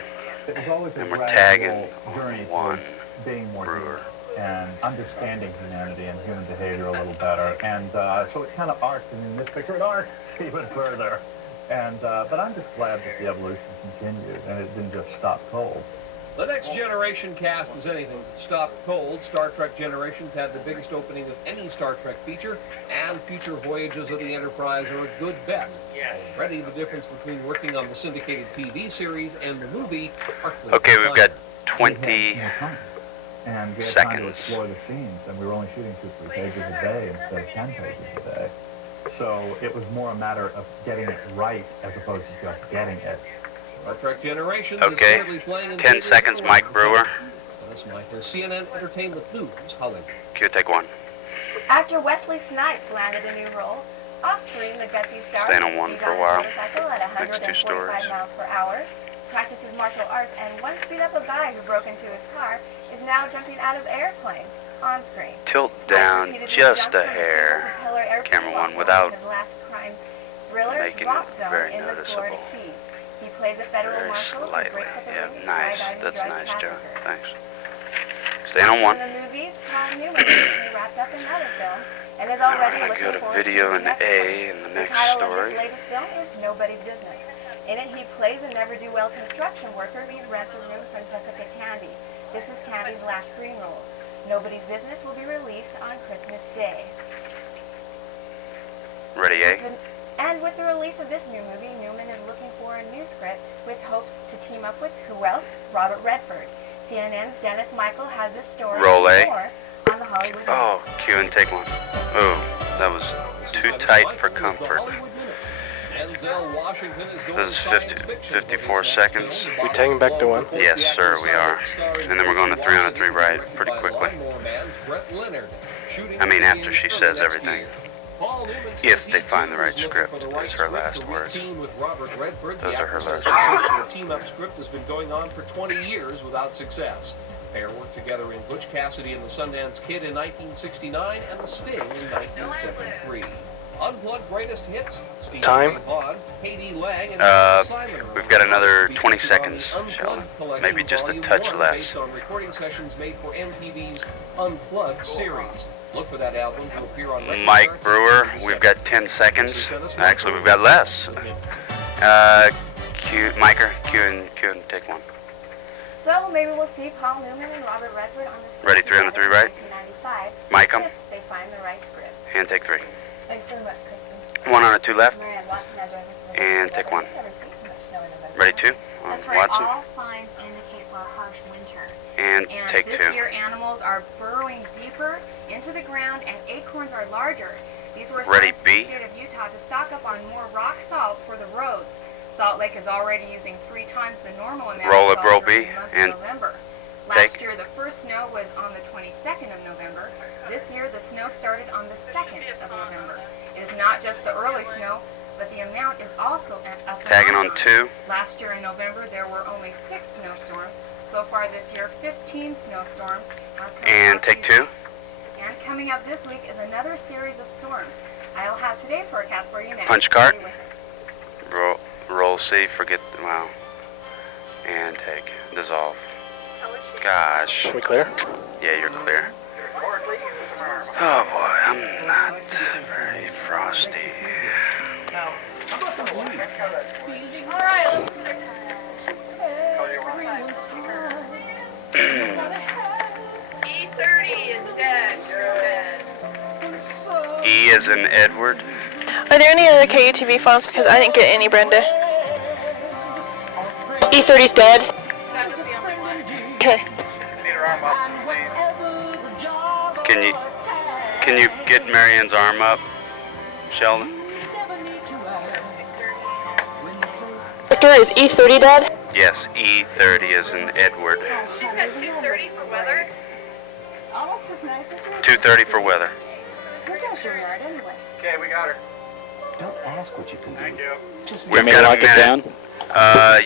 It was always a And we're gradual tagging journey 1 towards being more human and understanding humanity and human behavior a little better. And so it kind of arced, and in this picture it arced even further. And but I'm just glad that the evolution continued and it didn't just stop cold. The Next Generation cast was anything but stopped cold. Star Trek Generations had the biggest opening of any Star Trek feature, and future voyages of the Enterprise are a good bet. Yes. Already, the difference between working on the syndicated TV series and the movie are clear. Okay, we've got 20 And we had time to seconds. explore the scenes, and we were only shooting 2-3 pages a day instead of 10 pages a day. So it was more a matter of getting it right as opposed to just getting it. Star Trek Generations Okay, is currently playing in 10 theaters seconds, around Mike the Brewer. country. That's Mike for CNN Entertainment News, Hollywood. Cue, take one. Actor Wesley Snipes landed a new role. Off-screen, the gutsy star Staying on one for a while. motorcycle at Next two 145 stories. miles per hour, practices martial arts, and once beat up a guy who broke into his car, is now jumping out of airplanes on screen. Tilt Snipes down repeatedly just jumped a from a hair, single-propeller airplane camera while one, filming without his last crime thriller, making Drop it Zone very in the Florida noticeable. Keys. He plays a federal Very marshal who slightly. breaks up a Yeah, ring nice. skydiving That's drug nice, Joe. traffickers. Thanks. Staying on one. In the movies, Paul Newman recently wrapped up another film and is already We're gonna looking go to forward video to and the next A one. in the The next title of story. his latest film is Nobody's Business. In it, he plays a never-do-well construction worker who rents a room from Jessica Tandy. This is Tandy's last screen role. Nobody's Business will be released on Christmas Day. Ready, A? And with the release of this new movie, Newman is looking for a new script with hopes to team up with who else? Robert Redford. CNN's Dennis Michael has this story Roll and A. more on the Hollywood Oh, cue and take one. Oh, that was too tight for comfort. Denzel Washington is going That was 54 seconds. We taking back to one? Yes, sir, we are. And then we're going to 3 on a 3 right pretty quickly. I mean, after she says everything. If they find the right script, is her last words. Those are her last words. The team-up script has been going on for 20 years without success. The pair worked together in Butch Cassidy and the Sundance Kid in 1969 and The Sting in 1973. Unplugged greatest hits. Steve Time? Vaughn, Katie Lang, and Simon. We've got another 20 seconds, Sheldon. Maybe just a touch less. Based on recording sessions made for MTV's Unplugged series. Look for that album to appear on Mike Brewer, we've got 10 seconds. Actually, we've got less. Cue and take one. So maybe we'll see Paul Newman and Robert Redford on this. Ready, 3 on the 3 right? 1995. Mike 'em. If they find the right script. And take 3. Thanks very much, Kristen. 1 on a 2 left. Marianne Watson now joins us for the And weather. take 1. We've never seen so much snow in November. Ready, 2 on That's right. Watson. All signs indicate for a harsh winter. And take this 2. year, animals are burrowing deeper into the ground, and acorns are larger. Ththese were Ready, signs B. in the state of Utah to stock up on more rock salt for the roads. Salt Lake is already using 3 times the normal amount Roll of it, salt roll during B, the month and of November. take. Last year, the first snow was on the 22nd of November. This year, the snow started on the 2nd of November. It is not just the early snow, but the amount is also a Tagging on phenomenon. 2. Last year in November, there were only 6 snowstorms. So far this year, 15 snowstorms are coming And across take Utah. 2. And coming up this week is another series of storms. I'll have today's forecast for you next. Punch card. Stay with us. Roll C, forget, wow. And take. Dissolve. Gosh. We clear? Yeah, you're clear. Oh boy, I'm not very frosty. All right, E30 is dead. E as in Edward. Are there any other KUTV phones? Because I didn't get any, Brenda. E30's dead. Okay. Can you get Marianne's arm up, Sheldon? Victor, is E30 dead? Yes, E30 as in Edward. She's got 230 for weather. 230 for weather. Okay, we got her. Don't ask what you can do. Thank you. Just We've got a minute.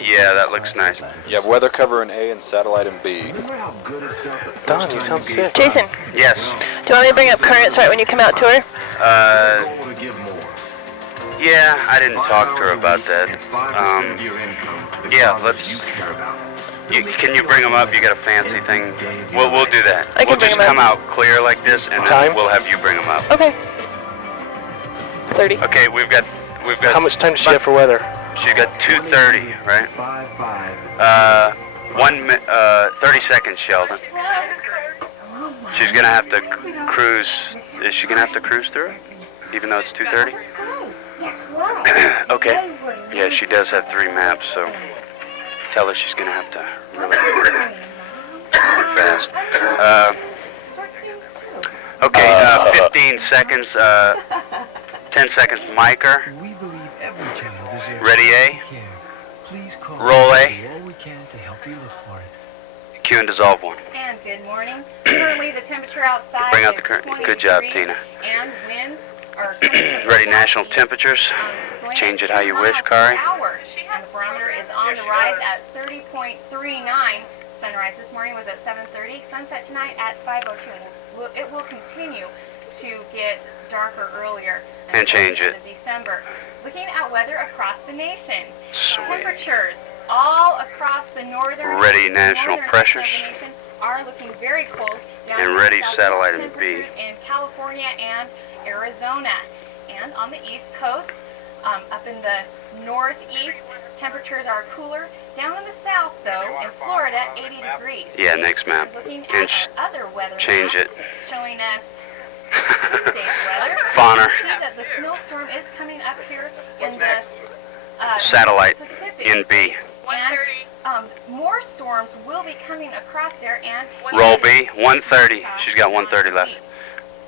Yeah, that looks nice. You have weather cover in A and satellite in B. Don, you sound sick. Jason, Yes. do you want me to bring up currents right when you come out to her? Yeah, I didn't talk to her about that. Yeah, let's. Can you bring them up? You got a fancy thing? We'll do that. I can We'll bring just 'em up. come out clear like this, and then we'll have you bring them up. Okay. 30. Okay, we've got. How much time does she have for weather? She's got 2:30, right? 30 seconds, Sheldon. She's gonna have to cruise. Is she gonna have to cruise through it, even though it's 2:30? Okay. Yeah, she does have 3 maps, so tell her she's gonna have to really fast. fast. Okay, 15 seconds, 10 seconds, Miker. We believe every child deserves Ready, A. care. Please call Roll us A. and we'll do all we can to help you look for it. Cue and dissolve 1. And good morning. Currently the temperature outside Bring out is the current. 20 Good job, degrees, Tina. and winds are coming from Ready, the national southeast, temperatures. going Change at it how 2 you wish, miles per Kari. hour. And the barometer is on the rise at 30.39. Sunrise this morning was at 7:30. Sunset tonight at 5:02. And it will continue to get darker earlier. And change it. December. Looking at weather across the nation. Sweet. Temperatures all across the northern Ready, national northern pressures. section of the nation are looking very cold. Down And in ready, south, satellite and temperatures B. in California and Arizona. And on the east coast, up in the northeast, temperatures are cooler. Down in the south, though, in Florida, 80 degrees. Yeah, next map. Looking at And our other weather change map, it. showing us Tuesday's weather. Fauner. You can see that the snowstorm is coming up here in the Satellite Pacific. in B. And more storms will be coming across there. And Roll B. 130. She's got 130 left.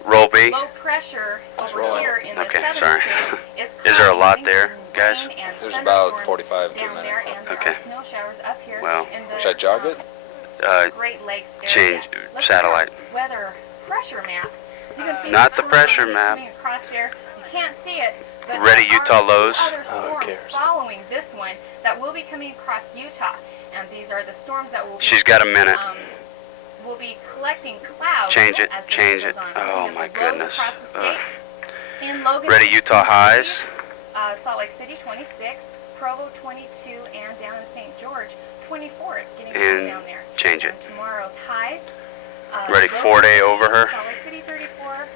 Roll B. low pressure over here in the Okay, southern sorry. states Is there a lot there, guys? rain and There's about thunderstorms 45 to a down minute. there, and there Okay. are snow showers up here Well, in the Should I jog it? Great Lakes area. Change Let's satellite. look at our weather pressure map. As you can see, Not some the of pressure them map. coming across there. You can't see it, but Ready, there are Utah two lows. other Oh, who storms cares? following this one that will be coming across Utah, and these are the storms that will be. She's got a minute. Will be collecting clouds. Change it, as the change day it. goes on. Oh, Looking at my the lows goodness. across the state. Ugh. In Logan, Ready, Utah highs. Salt Lake City 26, Provo 22, and down in St. George 24. It's getting cool And down there. change it. Tomorrow's highs. Ready, Logan 4-day over her. Salt Lake City 34,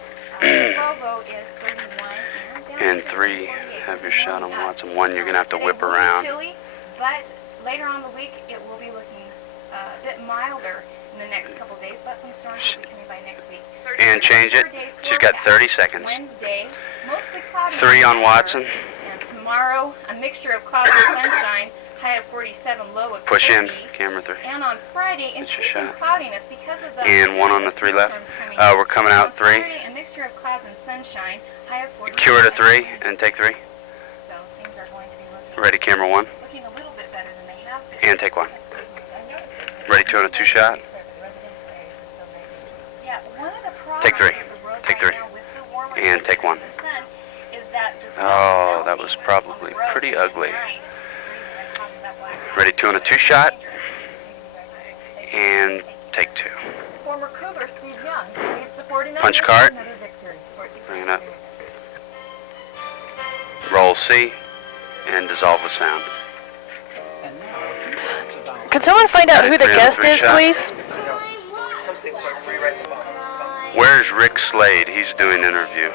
Provo is 31, and down And to 3, 48. have your shot on Watson. 1, you're going to have to Today whip will be around. chilly, but later on the week it will be looking a bit milder in the next couple days, but some storms will be coming by next week. And change it. She's got 30 seconds. Wednesday, mostly cloudy. 3 on Watson. And tomorrow, a mixture of clouds and sunshine, high of 47, low of Push in, 50. camera 3. And on Friday, Get your increasing shot. cloudiness because of the And 1 on the 3 left. We're coming out 3. Friday, a mixture of clouds and sunshine, high of 40. Cue her to 3 and take 3. So things are going to be looking, Ready, camera 1. looking a little bit better than they have been. And take 1. Ready, 2 on a 2 shot. Yeah, one of the problems Take 3. with the roads Take right 3. now with the warmer And take 1. the sun is that the snow Oh, is that melting was on probably the roads pretty and ugly. drying, and causing that black Ready, 2 on a 2 shot. And take 2. Former Cougar Steve Young leads the 49ers Punch to card. another victory. Sports Bring it up. Roll C. And dissolve with sound. Can someone find out who the Ready, guest 3 on is, 3 shot. please? Something so I can rewrite the book. Where's Rick Slade? He's doing interview.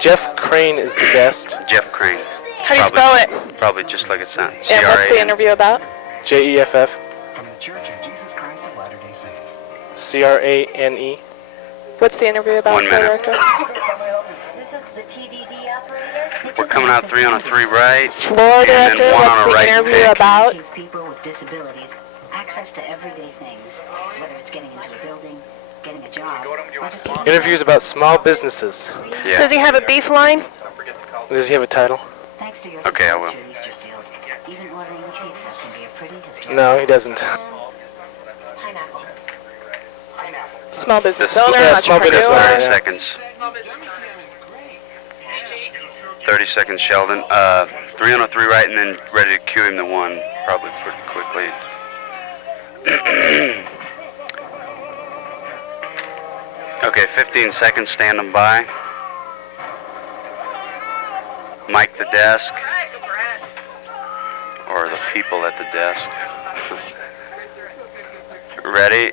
Jeff Crane is the guest. Jeff Crane. How do you spell it? Probably just like it sounds. And what's the C-R-A-N. interview about? JEFF From the Church of Jesus Christ of Latter-day Saints. CRANE. What's the interview about, 1 minute. Director? This is the TDD operator. We're coming out 3 on a 3 right. Floor and then Director, 1 what's on a the right interview pick. about? Gives people with disabilities access to everyday things, whether it's getting into a building, getting a job, or just even Interviews about small businesses. Yeah. Does he have a beef line? Does he have a title? thanks to your Okay, I support will. through Easter sales, even ordering a pizza can be a pretty historic. No, he doesn't. Pineapple. Small business This- owner, yeah, small business entrepreneur. owner. 30 seconds. 30 seconds, Sheldon. 3 on a 3 right, and then ready to cue him to 1, probably pretty quickly. Okay, 15 seconds, standing by. Mic the desk. Or the people at the desk. Ready?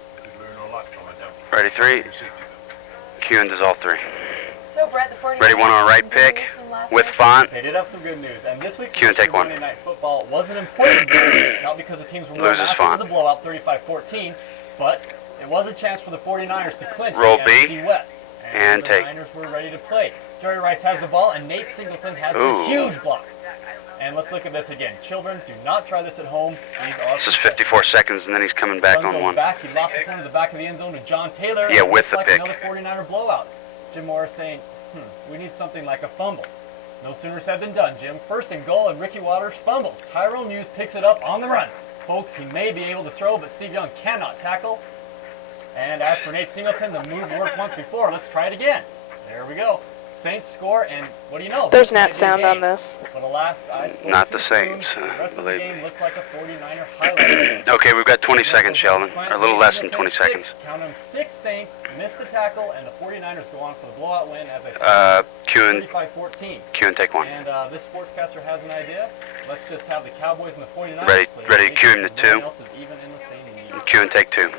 Ready, 3. Cue and dissolve 3. So, Brett, the 49ers Ready, 1 on a right pick with font. They did have some good news, and this week's Cue and take edition of 1. Monday Night Football was an important game, not because the teams were more Loses fast, it font. was a blowout, 35-14, but it was a chance for the 49ers to clinch Roll the B, NFC West, and the take. Niners were ready to play. Jerry Rice has the ball, and Nate Singleton has a huge block. And let's look at this again. Children, do not try this at home. These are This is 54 seconds, and then he's coming back on one. Back. He lost this one to the back of the end zone to John Taylor. Yeah, with the pick. Another 49er blowout. Jim Morris saying, we need something like a fumble. No sooner said than done, Jim. First and goal, and Ricky Waters fumbles. Tyrone Muse picks it up on the run. Folks, he may be able to throw, but Steve Young cannot tackle. And as for Nate Singleton, the move worked once before. Let's try it again. There we go. Saints score, and what do you know? There's not sound on this. But alas, I spoke Not the too Saints, soon. The rest of the believe game me. looked like a 49er highlight. Okay, we've got 20 seconds, Sheldon. Or a little less than 20 seconds. Count them, 6 Saints miss the tackle, and the 49ers go on for the blowout win, as I said, Q and 35-14. take one. And this sportscaster has an idea. Let's just have the Cowboys and the 49ers Ready play. to cue him to 2. Everyone else is even in the same league. Q and take 2.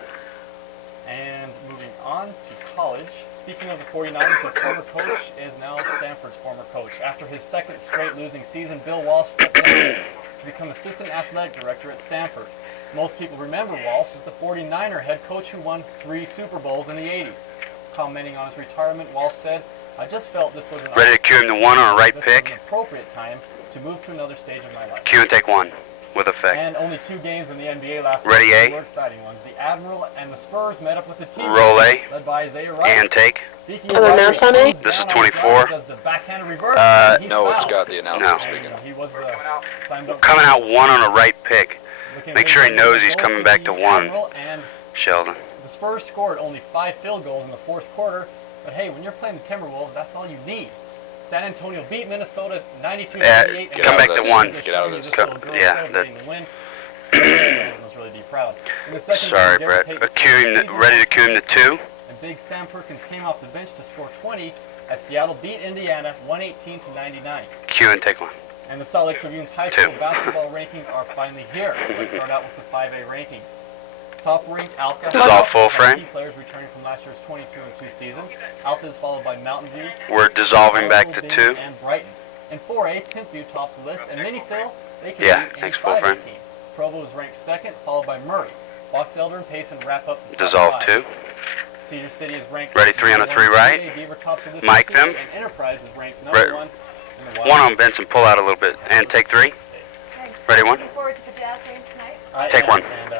And moving on to college. Speaking of the 49ers, the former coach is now Stanford's former coach. After his second straight losing season, Bill Walsh stepped down to become assistant athletic director at Stanford. Most people remember Walsh as the 49er head coach who won 3 Super Bowls in the 80s. Commenting on his retirement, Walsh said, "I just felt this was an Ready to cue him to 1 on a right pick. an appropriate time to move to another stage of my life." Q and take 1 with effect. And only 2 games in the NBA last Ready, night A. were exciting ones. The Admiral and the Spurs met up with the team Roll A. led by Isaiah Wright. And take. Speaking Are there of announce Wright, on A? he comes This is down 24. on does the backhand reverse, and he's No, it's fouled. got the announcer speaking. He was the slammed up. Coming out 1 on a right pick. Looking Make big sure he for knows the he's goal coming to back the to 1. Admiral, and Sheldon. the Spurs scored only 5 field goals in the 4th quarter, but hey, when you're playing the Timberwolves, that's all you need. San Antonio beat Minnesota 92-98. Come back to 1. Get out of this. Yeah, that. Was really deep proud. In the second Sorry, game, Brett. Gary Payton Cue him, scored a ready to cue him to 2. and big Sam Perkins came off the bench to score 20 as Seattle beat Indiana 118-99. Q and take 1. And the Salt Lake Tribune's high school 2. basketball rankings are finally here. Let's start out with the 5A rankings. Top ranked Alka. This is all full has frame? key players returning from last year's 22-2 season. Alta is followed by Mountain View. We're dissolving back to 2. And Brighton. In 4A, 10th View tops the list, and Minifil, they can Yeah, beat thanks, any full 5A frame. team. Provo is ranked 2nd, followed by Murray. Box Elder and Payson wrap up the top Dissolve 5. 2. Cedar City is ranked Ready, 3 on a 3 right. Beaver tops the list Mike this year, them. and Enterprise is ranked Re- number 1 in the 1 on Benson, pull out a little bit. And take 3. Ready, 1. Looking forward to the Jazz game tonight. Take 1. And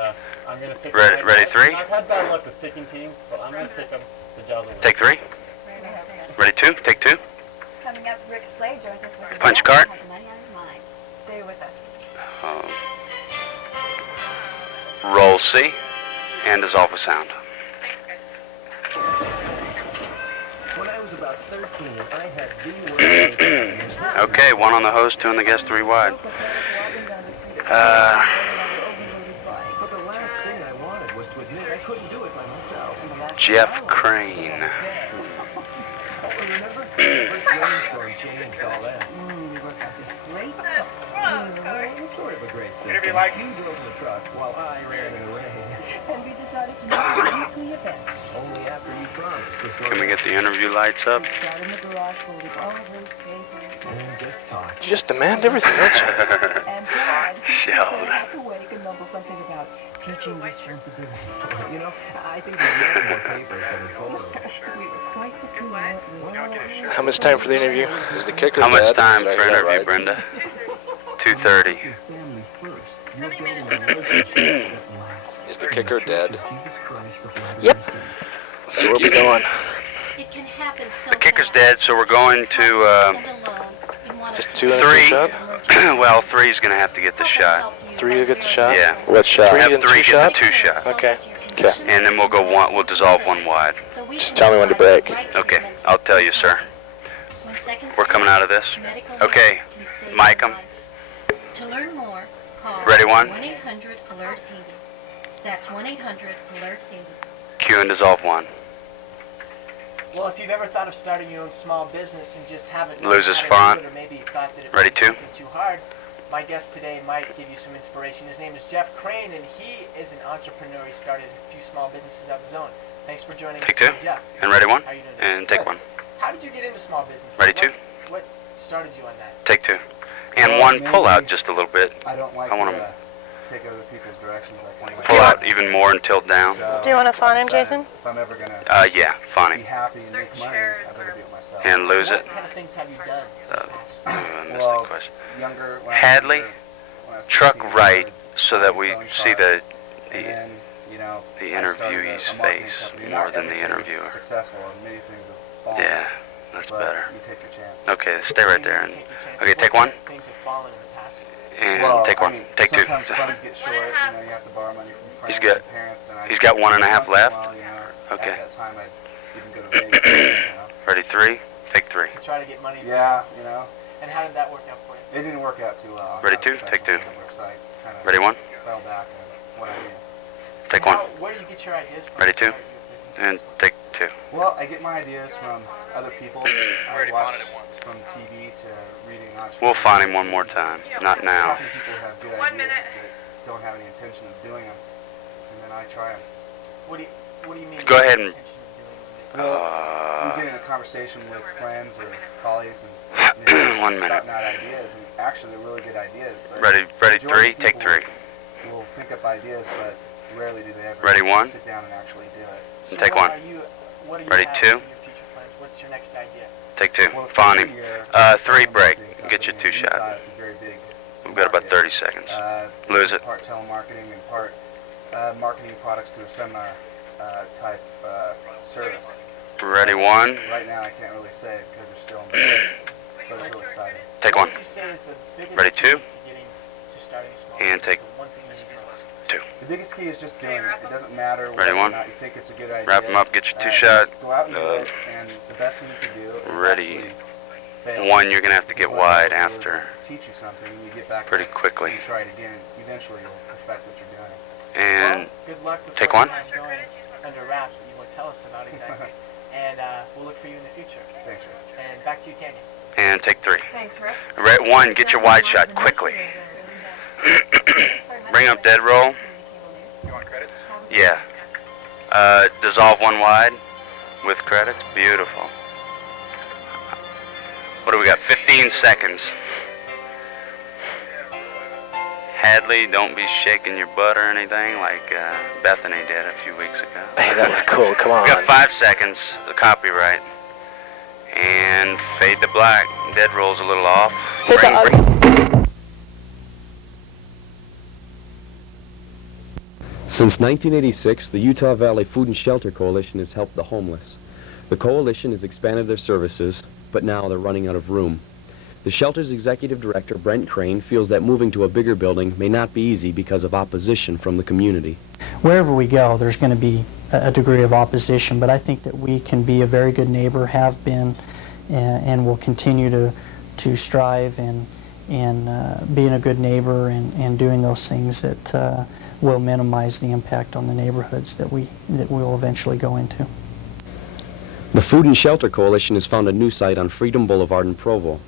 I'm going to pick Ready, the ready 3. I've had bad luck with picking teams, but I'm going to pick them. The Jazz will win. Take 3. Ready, 2. Take 2. Coming up, Rick Slade joins us with the Punch Jazz card. and has the money on his mind. Stay with us. Roll C. And dissolve with sound. When I was about 13, I had the worst. Okay, 1 on the host, 2 on the guest, 3 wide. But the last thing I wanted was to admit I couldn't do it by myself. Jeff Crane. Remember? First rainstorm changed all that. We worked out this great Sort of a great scene. Interview like You drove the truck while I ran in the rain. and we decided to make it a weekly event. Only after you promised. Can we get the interview lights up? Start in the garage folding all of those papers. And just talk. You just demand everything, don't you? And Dad, Sheldon. had to wake and mumble something about teaching responsibility. You know, I think there's way more papers than he told us. We were quite the two, weren't we? How much time for the interview? Is the kicker How much dead? time Did I for hear that interview, right? Brenda? 2:30. Family first. You're building a relationship that lasts. Is the kicker dead? Jesus Christ of Latter-day Yep. Saints. So where we going? It can happen so The kicker's dead, so we're going to Just 2 and a 3. 3 shot? Well, 3's going to have to get the shot. 3 to get the shot? Yeah. What shot? 3 Have and 3 2 get shot? the 2 shot. Okay. Okay. And then we'll go 1. We'll dissolve 1 wide. Just tell me when to break. Okay, I'll tell you, sir. We're coming out of this. Okay, mic 'em. To learn more, call Ready, 1. 1-800-ALERT-80. That's 1-800-ALERT-80. Q and dissolve 1. Well, if you've ever thought of starting your own small business and just haven't Loses known how to font. do it, or maybe you thought that it Ready, was 2. working too hard, my guest today might give you some inspiration. His name is Jeff Crane, and he is an entrepreneur. He started a few small businesses of his own. Thanks for joining Take us 2. today, Jeff. And ready, 1. How are you doing? And take 1. How did you get into small business? Ready, 2. What started you on that? Take 2. And 1, pull out just a little bit. I don't like I want to to take other people's directions. I kind of pull out even more and tilt down. So, Do you want to phone him, I decided Jason? If I'm ever going to Yeah, be funny. happy and make money, I better do it myself. myself. And lose What it? kind of things have you done? I missed the question. Younger. Hadley, truck right so that we see the then, you know, the I started interviewee's a marketing face company. more Not than the everything is interviewer. Successful, and many things have fallen. Yeah, that's but better. You take your chances. Okay, stay right there. And, Take your chances. okay, What take kind one. of Things have fallen in the past. And Well, take I one. mean, Take two. sometimes funds get short. You know, you have to borrow money from friends He's got- and parents. And he's got 1.5 once in a left. while, you know, Okay. At that time, I'd even go to Vegas. You know, Ready, 3? Take 3. to try to get money. Yeah, you know. And how did that work out for you? It didn't work out too well. Ready, I 2? got Take 2. professional on the website, kinda Ready, 1? Fell back on what I did. Take 1. Where do you get your ideas from? Ready, 2? And take 2. Well, I get my ideas from other people. I watch from TV to reading entrepreneurs. We'll find him one more time. Not now. Talking to people who have good ideas that don't have any intention of doing them, and then I try them. What do you mean? Go ahead and. Well, you get in a conversation with friends or colleagues and 1 minute. spouting out ideas, and actually they're really good ideas. But Ready, majority 3? of Take people 3. will think up ideas, but rarely do they ever Ready, 1? sit down and actually do it. And take 1. Ready, 2? What's your next idea? Take 2. Well, Find him. your 3 break. marketing Get your company 2 in Utah, shot. It's a very big We've got about market. 30 seconds. Lose it. Part telemarketing and part marketing products through a seminar type service. Ready, 1? Right now I can't really say it because they're still in the phase, but it's really exciting. Take 1. What would you say is the biggest Ready, key 2? to getting to starting a small And business? take The one thing you need most? 2. The biggest key is just doing it. It doesn't matter Ready, whether or 1? not you think it's a good idea. Wrap him up, get your 2 Just shot. Go out and do it, and the best thing you can do is Ready. actually fail. 1, you're going to have to get Because what wide they'll do is after. they'll teach you something, and you get back Pretty up quickly. and you try it again. Eventually you'll perfect what you're doing. And Good luck with take what 1. you have going under wraps that you won't tell us about exactly. And we'll look for you in the future. Thanks, Rick. And back to you, Tanya. And take 3. Thanks, Rick. Right, 1, get your wide shot quickly. Bring up dead roll. You want credits? Yeah. Dissolve 1 wide with credits. Beautiful. What do we got? 15 seconds. Hadley, don't be shaking your butt or anything like Bethany did a few weeks ago. Hey, that was cool. Come on. We got 5 seconds. The copyright. And fade to black. Dead roll's a little off. Since 1986, the Utah Valley Food and Shelter Coalition has helped the homeless. The coalition has expanded their services, but now they're running out of room. The shelter's executive director, Brent Crane, feels that moving to a bigger building may not be easy because of opposition from the community. Wherever we go, there's going to be a degree of opposition, but I think that we can be a very good neighbor, have been, and will continue to strive in being a good neighbor and doing those things that will minimize the impact on the neighborhoods that we'll eventually go into. The Food and Shelter Coalition has found a new site on Freedom Boulevard in Provo,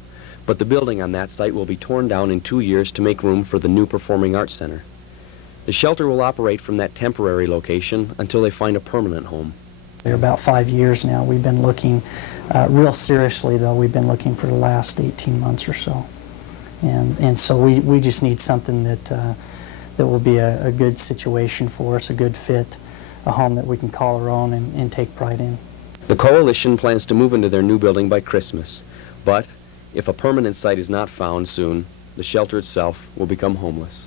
but the building on that site will be torn down in 2 years to make room for the new Performing Arts Center. The shelter will operate from that temporary location until they find a permanent home. For about 5 years now, we've been looking, real seriously though, we've been looking for the last 18 months or so. And so we just need something that will be a good situation for us, a good fit, a home that we can call our own and take pride in. The coalition plans to move into their new building by Christmas, but if a permanent site is not found soon, the shelter itself will become homeless.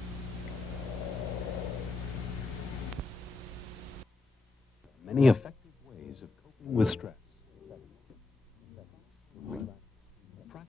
Many effective ways of coping with stress.